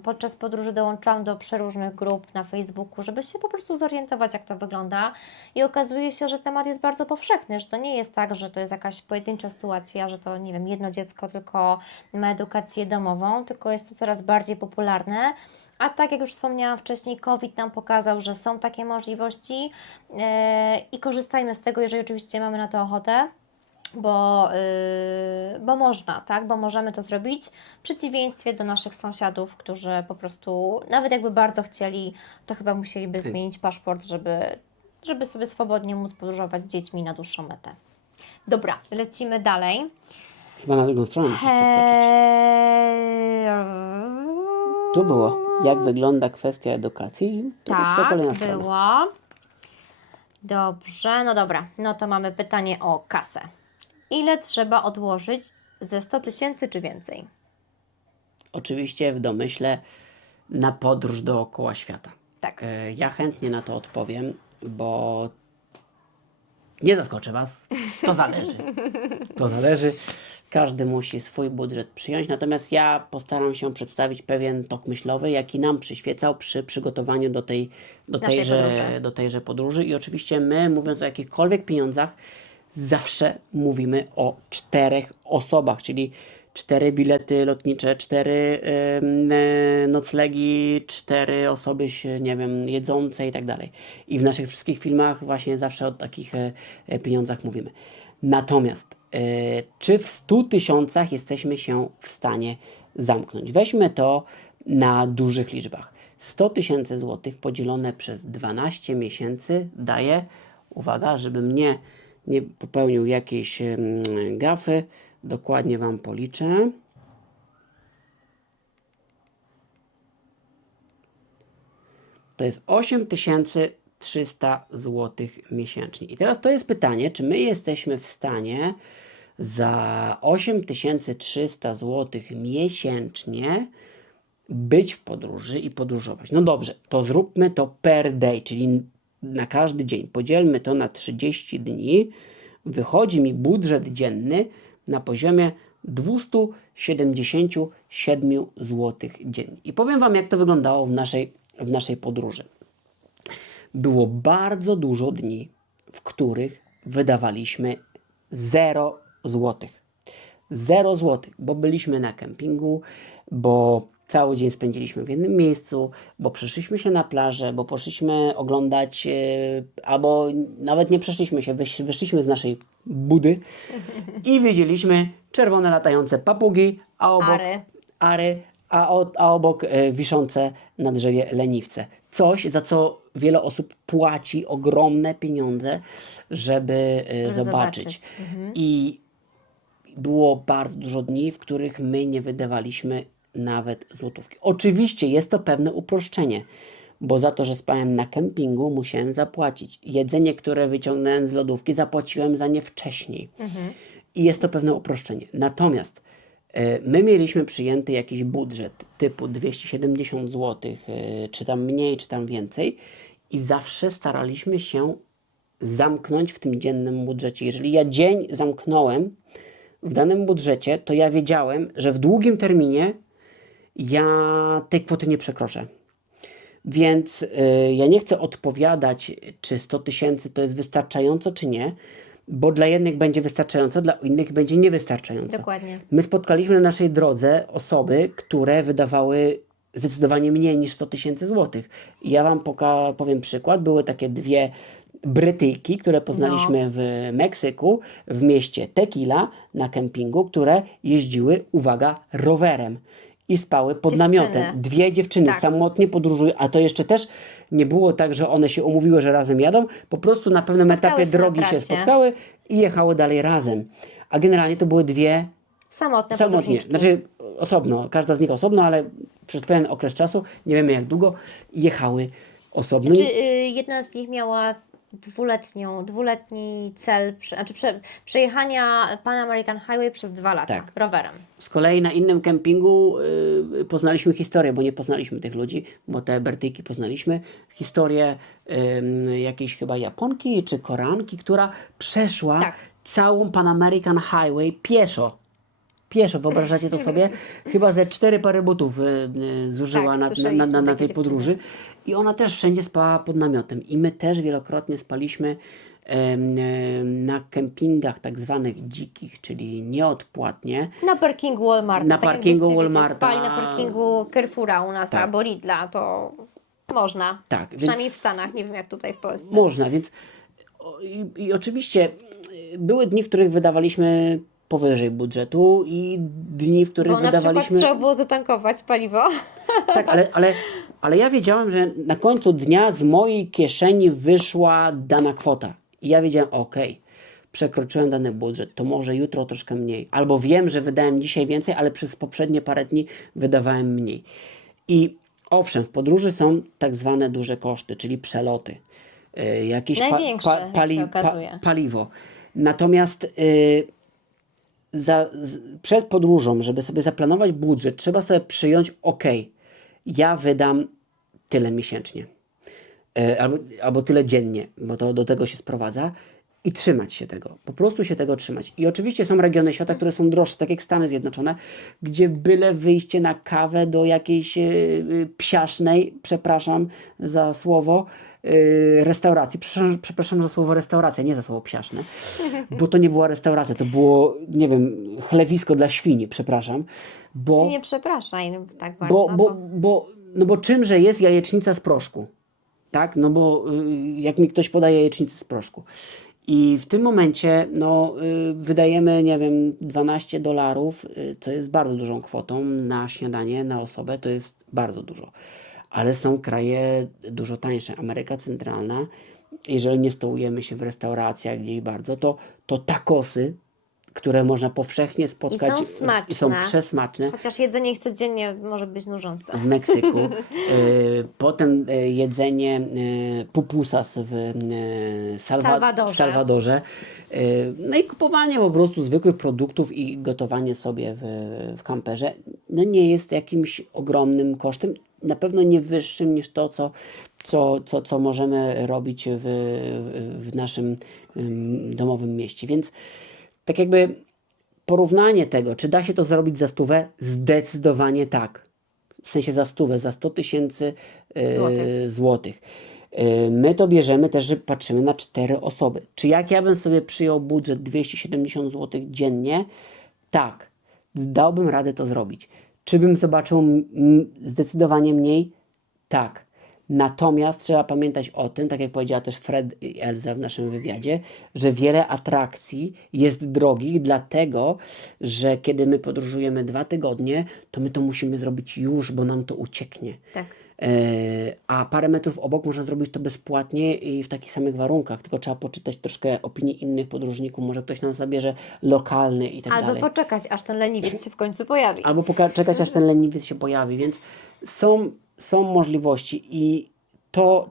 podczas podróży dołączałam do przeróżnych grup na Facebooku, żeby się po prostu zorientować, jak to wygląda i okazuje się, że temat jest bardzo powszechny, że to nie jest tak, że to jest jakaś pojedyncza sytuacja, że to, nie wiem, jedno dziecko tylko ma edukację domową, tylko jest to coraz bardziej popularne. A tak jak już wspomniałam wcześniej, COVID nam pokazał, że są takie możliwości i korzystajmy z tego, jeżeli oczywiście mamy na to ochotę, bo można, tak? Bo możemy to zrobić w przeciwieństwie do naszych sąsiadów, którzy po prostu, nawet jakby bardzo chcieli, to chyba musieliby zmienić paszport, żeby sobie swobodnie móc podróżować z dziećmi na dłuższą metę. Dobra, lecimy dalej. Chyba na drugą stronę musisz przeskoczyć. Tu było, jak wygląda kwestia edukacji. Tu już to Tak, kolejna strona. było. Dobrze, no dobra. No to mamy pytanie o kasę. Ile trzeba odłożyć ze 100 tysięcy czy więcej? Oczywiście w domyśle na podróż dookoła świata. Tak. Ja chętnie na to odpowiem, bo nie zaskoczę Was. To zależy. To zależy. Każdy musi swój budżet przyjąć, natomiast ja postaram się przedstawić pewien tok myślowy, jaki nam przyświecał przy przygotowaniu do tejże podróży. I oczywiście my, mówiąc o jakichkolwiek pieniądzach, zawsze mówimy o 4 osobach, czyli 4 bilety lotnicze, 4 noclegi, 4 osoby, nie wiem, jedzące i tak dalej. I w naszych wszystkich filmach właśnie zawsze o takich pieniądzach mówimy. Natomiast czy w 100 tysiącach jesteśmy się w stanie zamknąć? Weźmy to na dużych liczbach. 100 tysięcy złotych podzielone przez 12 miesięcy daje, uwaga, żebym nie popełnił jakiejś gafy, dokładnie Wam policzę. To jest 8300 zł miesięcznie. I teraz to jest pytanie, czy my jesteśmy w stanie za 8300 zł miesięcznie być w podróży i podróżować. No dobrze, to zróbmy to per day, czyli na każdy dzień. Podzielmy to na 30 dni. Wychodzi mi budżet dzienny na poziomie 277 zł dziennie. I powiem Wam, jak to wyglądało w naszej podróży. Było bardzo dużo dni, w których wydawaliśmy 0 zł. 0 zł, bo byliśmy na kempingu, bo cały dzień spędziliśmy w jednym miejscu, bo przeszliśmy się na plażę, bo poszliśmy oglądać, albo nawet nie przeszliśmy się, wyszliśmy z naszej budy i widzieliśmy czerwone latające papugi, a obok ary, a obok wiszące na drzewie leniwce. Coś, za co wiele osób płaci ogromne pieniądze, żeby zobaczyć. I było bardzo dużo dni, w których my nie wydawaliśmy nawet złotówki. Oczywiście jest to pewne uproszczenie, bo za to, że spałem na kempingu, musiałem zapłacić. Jedzenie, które wyciągnąłem z lodówki, zapłaciłem za nie wcześniej. I jest to pewne uproszczenie. Natomiast my mieliśmy przyjęty jakiś budżet typu 270 zł, czy tam mniej, czy tam więcej, i zawsze staraliśmy się zamknąć w tym dziennym budżecie. Jeżeli ja dzień zamknąłem w danym budżecie, to ja wiedziałem, że w długim terminie ja tej kwoty nie przekroczę. Więc ja nie chcę odpowiadać, czy 100 tysięcy to jest wystarczająco, czy nie, bo dla jednych będzie wystarczająco, dla innych będzie niewystarczająco. Dokładnie. My spotkaliśmy na naszej drodze osoby, które wydawały zdecydowanie mniej niż 100 tysięcy złotych. I ja Wam powiem przykład. Były takie dwie Brytyjki, które poznaliśmy w Meksyku, w mieście Tequila, na kempingu, które jeździły, uwaga, rowerem i spały pod namiotem. Dwie dziewczyny samotnie podróżują, a to jeszcze też nie było tak, że one się umówiły, że razem jadą, po prostu na pewnym etapie drogi się spotkały i jechały dalej razem. A generalnie to były dwie samotnie, znaczy osobno, każda z nich osobno, ale przez pewien okres czasu, nie wiemy jak długo, jechały osobno. Czy jedna z nich miała dwuletni cel, przejechania Pan American Highway przez 2 lata Tak. rowerem. Z kolei na innym kempingu poznaliśmy historię, bo nie poznaliśmy tych ludzi, bo te Bertyki poznaliśmy. Historię jakiejś chyba Japonki czy Koreanki, która przeszła Tak. całą Pan American Highway pieszo. Pieszo, wyobrażacie to sobie? Chyba ze 4 pary butów zużyła Tak, na słyszeliśmy tej takie podróży. I ona też wszędzie spała pod namiotem. I my też wielokrotnie spaliśmy na kempingach tak zwanych dzikich, czyli nieodpłatnie. Na parkingu Walmarta. Na Tak parkingu jakbyście, wiecie, Walmarta. spali na parkingu Carrefoura u nas Tak. albo Lidla, to można. Tak, Przynajmniej więc- w Stanach, nie wiem jak tutaj w Polsce. Można, więc i oczywiście były dni, w których wydawaliśmy powyżej budżetu i dni, w których Bo na przykład wydawaliśmy... trzeba było zatankować paliwo. Tak, ale ja wiedziałem, że na końcu dnia z mojej kieszeni wyszła dana kwota. I ja wiedziałem, okej, przekroczyłem dany budżet, to może jutro troszkę mniej. Albo wiem, że wydałem dzisiaj więcej, ale przez poprzednie parę dni wydawałem mniej. I owszem, w podróży są tak zwane duże koszty, czyli przeloty. Jakieś Największe, jak się okazuje. paliwo. Natomiast przed podróżą, żeby sobie zaplanować budżet, trzeba sobie przyjąć, ja wydam tyle miesięcznie. Albo tyle dziennie, bo to do tego się sprowadza. I trzymać się tego. Po prostu się tego trzymać. I oczywiście są regiony świata, które są droższe, tak jak Stany Zjednoczone, gdzie byle wyjście na kawę do jakiejś psiasznej, przepraszam za słowo, restauracji. Przepraszam za słowo restauracja, nie za słowo psiaszne, bo to nie była restauracja, to było, nie wiem, chlewisko dla świni, przepraszam. Bo, Ty nie przepraszaj tak bardzo. bo czymże jest jajecznica z proszku? Tak? No bo jak mi ktoś podaje jajecznicę z proszku. I w tym momencie wydajemy, nie wiem, $12, co jest bardzo dużą kwotą na śniadanie, na osobę, to jest bardzo dużo. Ale są kraje dużo tańsze. Ameryka Centralna, jeżeli nie stołujemy się w restauracjach gdzieś bardzo, to tacosy, które można powszechnie spotkać. I są smaczne. I są przesmaczne. Chociaż jedzenie ich codziennie może być nużące. W Meksyku. Potem jedzenie pupusas w Salwadorze. Salwadorze. No i kupowanie po prostu zwykłych produktów i gotowanie sobie w kamperze. No nie jest jakimś ogromnym kosztem. Na pewno nie wyższym niż to, co możemy robić w naszym domowym mieście. Więc tak jakby porównanie tego, czy da się to zrobić za 100? Zdecydowanie tak. W sensie za 100, za 100 tysięcy złotych. My to bierzemy też, że patrzymy na 4 osoby. Czy jak ja bym sobie przyjął budżet 270 zł dziennie? Tak. Dałbym radę to zrobić. Czy bym zobaczył zdecydowanie mniej? Tak. Natomiast trzeba pamiętać o tym, tak jak powiedziała też Fred i Elza w naszym wywiadzie, że wiele atrakcji jest drogich, dlatego że kiedy my podróżujemy 2 tygodnie, to my to musimy zrobić już, bo nam to ucieknie. Tak. A parę metrów obok można zrobić to bezpłatnie i w takich samych warunkach, tylko trzeba poczytać troszkę opinii innych podróżników, może ktoś nam zabierze lokalny i tak Albo dalej. poczekać, aż ten leniwiec się w końcu pojawi. Albo czekać, aż ten leniwiec się pojawi, więc są możliwości i to,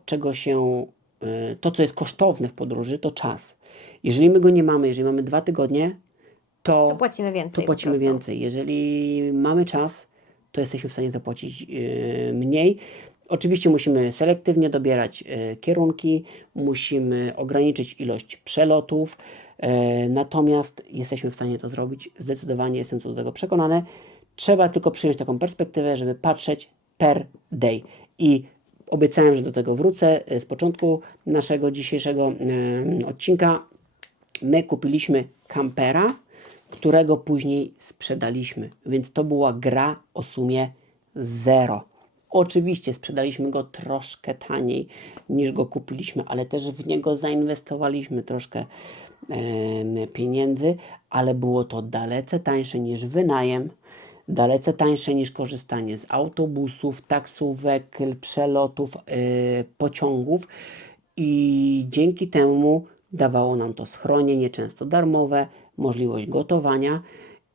co jest kosztowne w podróży, to czas. Jeżeli my go nie mamy, jeżeli mamy 2 tygodnie, To płacimy więcej. to po płacimy prostu. więcej. Jeżeli mamy czas, to jesteśmy w stanie zapłacić mniej. Oczywiście musimy selektywnie dobierać kierunki, musimy ograniczyć ilość przelotów, natomiast jesteśmy w stanie to zrobić. Zdecydowanie jestem co do tego przekonany. Trzeba tylko przyjąć taką perspektywę, żeby patrzeć per day. I obiecałem, że do tego wrócę z początku naszego dzisiejszego odcinka. My kupiliśmy kampera, którego później sprzedaliśmy, więc to była gra o sumie 0. Oczywiście sprzedaliśmy go troszkę taniej niż go kupiliśmy, ale też w niego zainwestowaliśmy troszkę pieniędzy, ale było to dalece tańsze niż wynajem, dalece tańsze niż korzystanie z autobusów, taksówek, przelotów, pociągów i dzięki temu dawało nam to schronienie, często darmowe, możliwość gotowania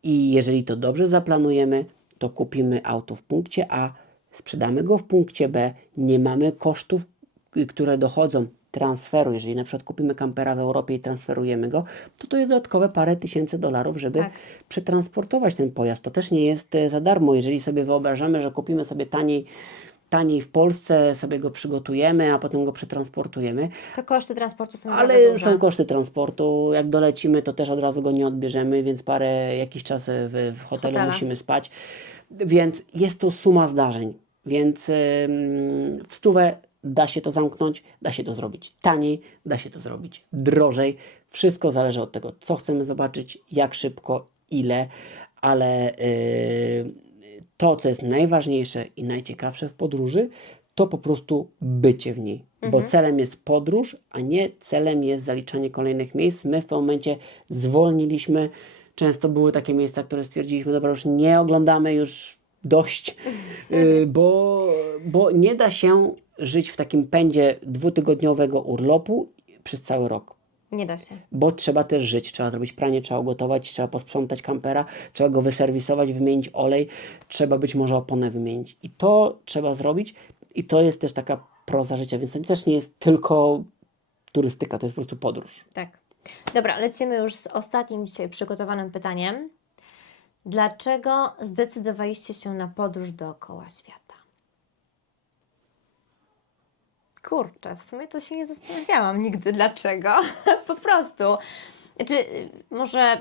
i jeżeli to dobrze zaplanujemy, to kupimy auto w punkcie A, sprzedamy go w punkcie B, nie mamy kosztów, które dochodzą transferu, jeżeli na przykład kupimy kampera w Europie i transferujemy go, to jest dodatkowe parę tysięcy dolarów, żeby Tak. przetransportować ten pojazd. To też nie jest za darmo. Jeżeli sobie wyobrażamy, że kupimy sobie taniej w Polsce, sobie go przygotujemy, a potem go przetransportujemy, To koszty transportu są naprawdę ale duże. są koszty transportu. Jak dolecimy, to też od razu go nie odbierzemy, więc jakiś czas w hotelu Hotela. musimy spać. Więc jest to suma zdarzeń. Więc w stówę da się to zamknąć, da się to zrobić taniej, da się to zrobić drożej. Wszystko zależy od tego, co chcemy zobaczyć, jak szybko, ile, ale to, co jest najważniejsze i najciekawsze w podróży, to po prostu bycie w niej. Bo celem jest podróż, a nie celem jest zaliczanie kolejnych miejsc. My w tym momencie zwolniliśmy. Często były takie miejsca, które stwierdziliśmy, dobra, już nie oglądamy, już dość, bo nie da się żyć w takim pędzie 2-tygodniowego urlopu przez cały rok. Nie da się. Bo trzeba też żyć, trzeba zrobić pranie, trzeba ugotować, trzeba posprzątać kampera, trzeba go wyserwisować, wymienić olej, trzeba być może oponę wymienić. I to trzeba zrobić i to jest też taka proza życia, więc to też nie jest tylko turystyka, to jest po prostu podróż. Tak. Dobra, lecimy już z ostatnim dzisiaj przygotowanym pytaniem. Dlaczego zdecydowaliście się na podróż dookoła świata? Kurczę, w sumie to się nie zastanawiałam nigdy dlaczego. Po prostu. Znaczy, może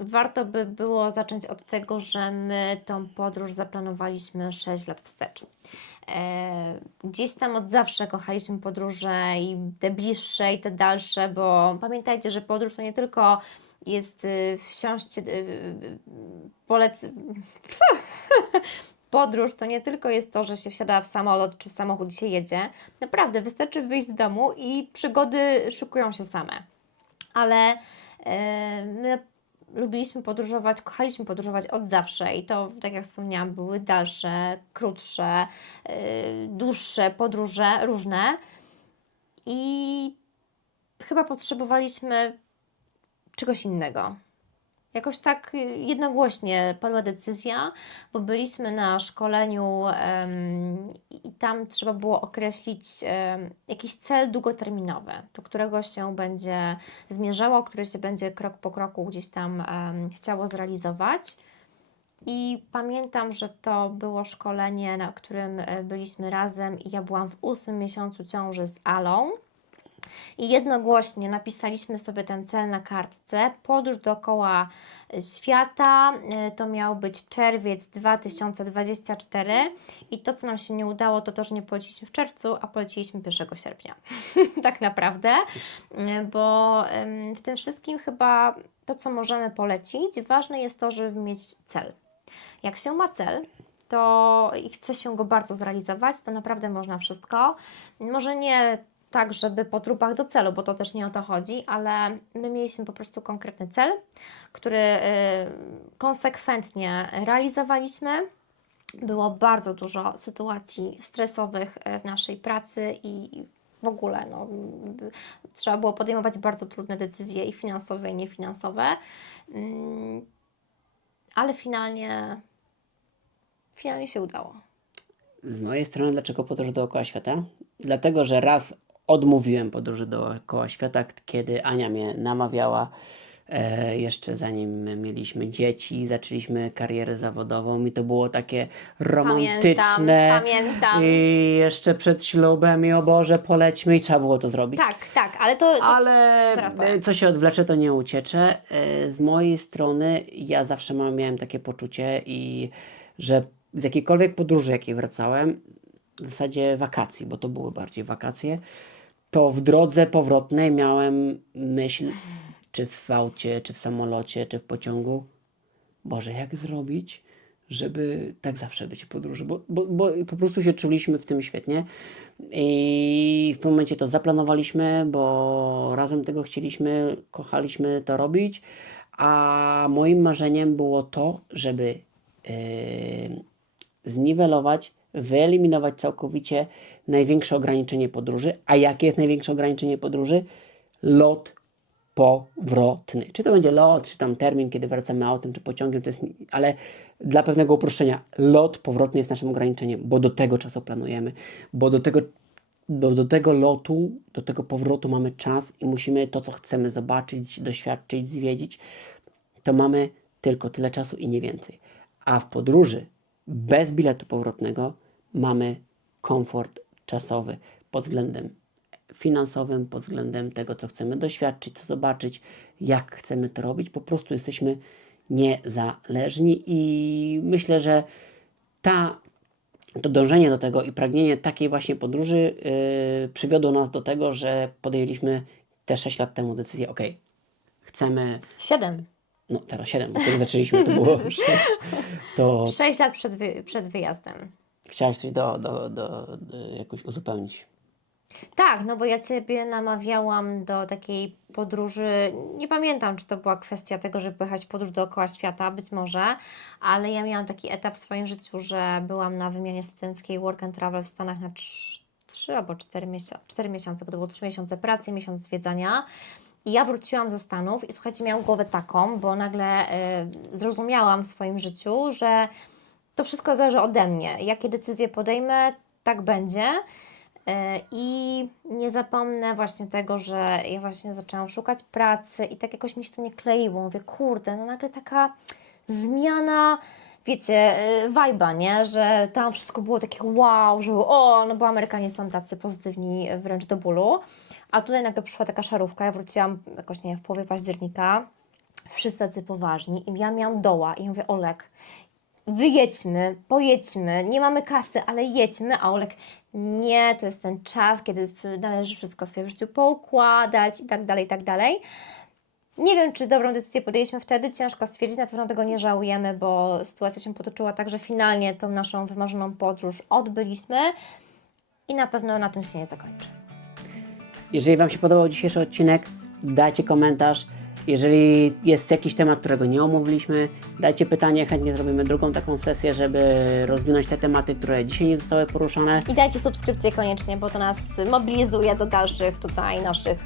warto by było zacząć od tego, że my tą podróż zaplanowaliśmy 6 lat wstecz. Gdzieś tam od zawsze kochaliśmy podróże i te bliższe i te dalsze, bo pamiętajcie, że podróż to nie tylko jest wsiąść, podróż to nie tylko jest to, że się wsiada w samolot czy w samochód się jedzie. Naprawdę wystarczy wyjść z domu i przygody szykują się same. Ale my lubiliśmy podróżować, kochaliśmy podróżować od zawsze i to, tak jak wspomniałam, były dalsze, krótsze, dłuższe podróże różne i chyba potrzebowaliśmy czegoś innego. Jakoś tak jednogłośnie padła decyzja, bo byliśmy na szkoleniu i tam trzeba było określić jakiś cel długoterminowy, do którego się będzie zmierzało, który się będzie krok po kroku gdzieś tam chciało zrealizować. I pamiętam, że to było szkolenie, na którym byliśmy razem i ja byłam w 8 miesiącu ciąży z Alą. I jednogłośnie napisaliśmy sobie ten cel na kartce. Podróż dookoła świata, to miał być czerwiec 2024 i to, co nam się nie udało, to to, że nie poleciliśmy w czerwcu, a poleciliśmy 1 sierpnia. Tak naprawdę, bo w tym wszystkim chyba to, co możemy polecić, ważne jest to, żeby mieć cel. Jak się ma cel, to i chce się go bardzo zrealizować, to naprawdę można wszystko. Może nie tak, żeby po trupach do celu, bo to też nie o to chodzi, ale my mieliśmy po prostu konkretny cel, który konsekwentnie realizowaliśmy. Było bardzo dużo sytuacji stresowych w naszej pracy i w ogóle trzeba było podejmować bardzo trudne decyzje i finansowe, i niefinansowe, ale finalnie się udało. Z mojej strony, dlaczego podróż dookoła świata? Dlatego, że raz odmówiłem podróży dookoła świata, kiedy Ania mnie namawiała, jeszcze zanim mieliśmy dzieci, zaczęliśmy karierę zawodową i to było takie romantyczne. Pamiętam. I jeszcze przed ślubem i o Boże, polećmy i trzeba było to zrobić. Tak, ale to Ale zaraz powiem. co się odwlecze, to nie uciecze. Z mojej strony ja zawsze miałem takie poczucie że z jakiejkolwiek podróży, jakiej wracałem, w zasadzie wakacji, bo to były bardziej wakacje, to w drodze powrotnej miałem myśl, czy w aucie, czy w samolocie, czy w pociągu, Boże, jak zrobić, żeby tak zawsze być w podróży, bo po prostu się czuliśmy w tym świetnie i w tym momencie to zaplanowaliśmy, bo razem tego chcieliśmy, kochaliśmy to robić, a moim marzeniem było to, żeby zniwelować, wyeliminować całkowicie największe ograniczenie podróży. A jakie jest największe ograniczenie podróży? Lot powrotny. Czy to będzie lot, czy tam termin, kiedy wracamy autem, czy pociągiem, to jest, ale dla pewnego uproszczenia, lot powrotny jest naszym ograniczeniem, bo do tego czasu planujemy, bo do tego do tego lotu, do tego powrotu mamy czas i musimy to, co chcemy zobaczyć, doświadczyć, zwiedzić, to mamy tylko tyle czasu i nie więcej. A w podróży bez biletu powrotnego mamy komfort czasowy pod względem finansowym, pod względem tego, co chcemy doświadczyć, co zobaczyć, jak chcemy to robić. Po prostu jesteśmy niezależni i myślę, że to dążenie do tego i pragnienie takiej właśnie podróży przywiodło nas do tego, że podjęliśmy te 6 lat temu decyzję, ok, chcemy, 7. no teraz 7, bo kiedy zaczęliśmy to było 6, to 6 lat przed wyjazdem. chciałaś coś do jakoś uzupełnić. Tak, no bo ja Ciebie namawiałam do takiej podróży, nie pamiętam, czy to była kwestia tego, żeby pojechać w podróż dookoła świata, być może, ale ja miałam taki etap w swoim życiu, że byłam na wymianie studenckiej Work and Travel w Stanach na 3 albo 4 miesiące, bo to było 3 miesiące pracy, miesiąc zwiedzania. I ja wróciłam ze Stanów i słuchajcie, miałam głowę taką, bo nagle zrozumiałam w swoim życiu, że to wszystko zależy ode mnie. Jakie decyzje podejmę, tak będzie. I nie zapomnę właśnie tego, że ja właśnie zaczęłam szukać pracy i tak jakoś mi się to nie kleiło. Mówię, kurde, no nagle taka zmiana, wiecie, vibe'a, nie? Że tam wszystko było takie wow, że no bo Amerykanie są tacy pozytywni wręcz do bólu. A tutaj nagle przyszła taka szarówka, ja wróciłam jakoś, nie wiem, w połowie października, wszyscy tacy poważni i ja miałam doła i mówię, Olek, wyjedźmy, pojedźmy, nie mamy kasy, ale jedźmy, a Olek, nie, to jest ten czas, kiedy należy wszystko sobie w życiu poukładać i tak dalej, i tak dalej. Nie wiem, czy dobrą decyzję podjęliśmy wtedy, ciężko stwierdzić, na pewno tego nie żałujemy, bo sytuacja się potoczyła tak, że finalnie tą naszą wymarzoną podróż odbyliśmy i na pewno na tym się nie zakończy. Jeżeli Wam się podobał dzisiejszy odcinek, dajcie komentarz. Jeżeli jest jakiś temat, którego nie omówiliśmy, dajcie pytanie, chętnie zrobimy drugą taką sesję, żeby rozwinąć te tematy, które dzisiaj nie zostały poruszone. I dajcie subskrypcję koniecznie, bo to nas mobilizuje do dalszych tutaj naszych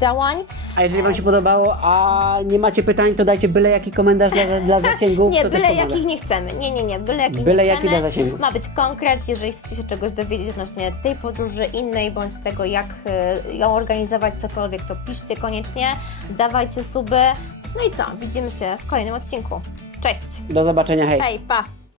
działań. A jeżeli Wam się podobało, a nie macie pytań, to dajcie byle jaki komentarz dla zasięgów. Nie, to też byle pomoże. jakich nie chcemy. Nie, byle jakich Byle nie jaki chcemy. dla zasięgu. Ma być konkret, jeżeli chcecie się czegoś dowiedzieć odnośnie tej podróży, innej, bądź tego, jak ją organizować, cokolwiek, to piszcie koniecznie, dawajcie suby. No i co? Widzimy się w kolejnym odcinku. Cześć! Do zobaczenia, hej! Hej, pa!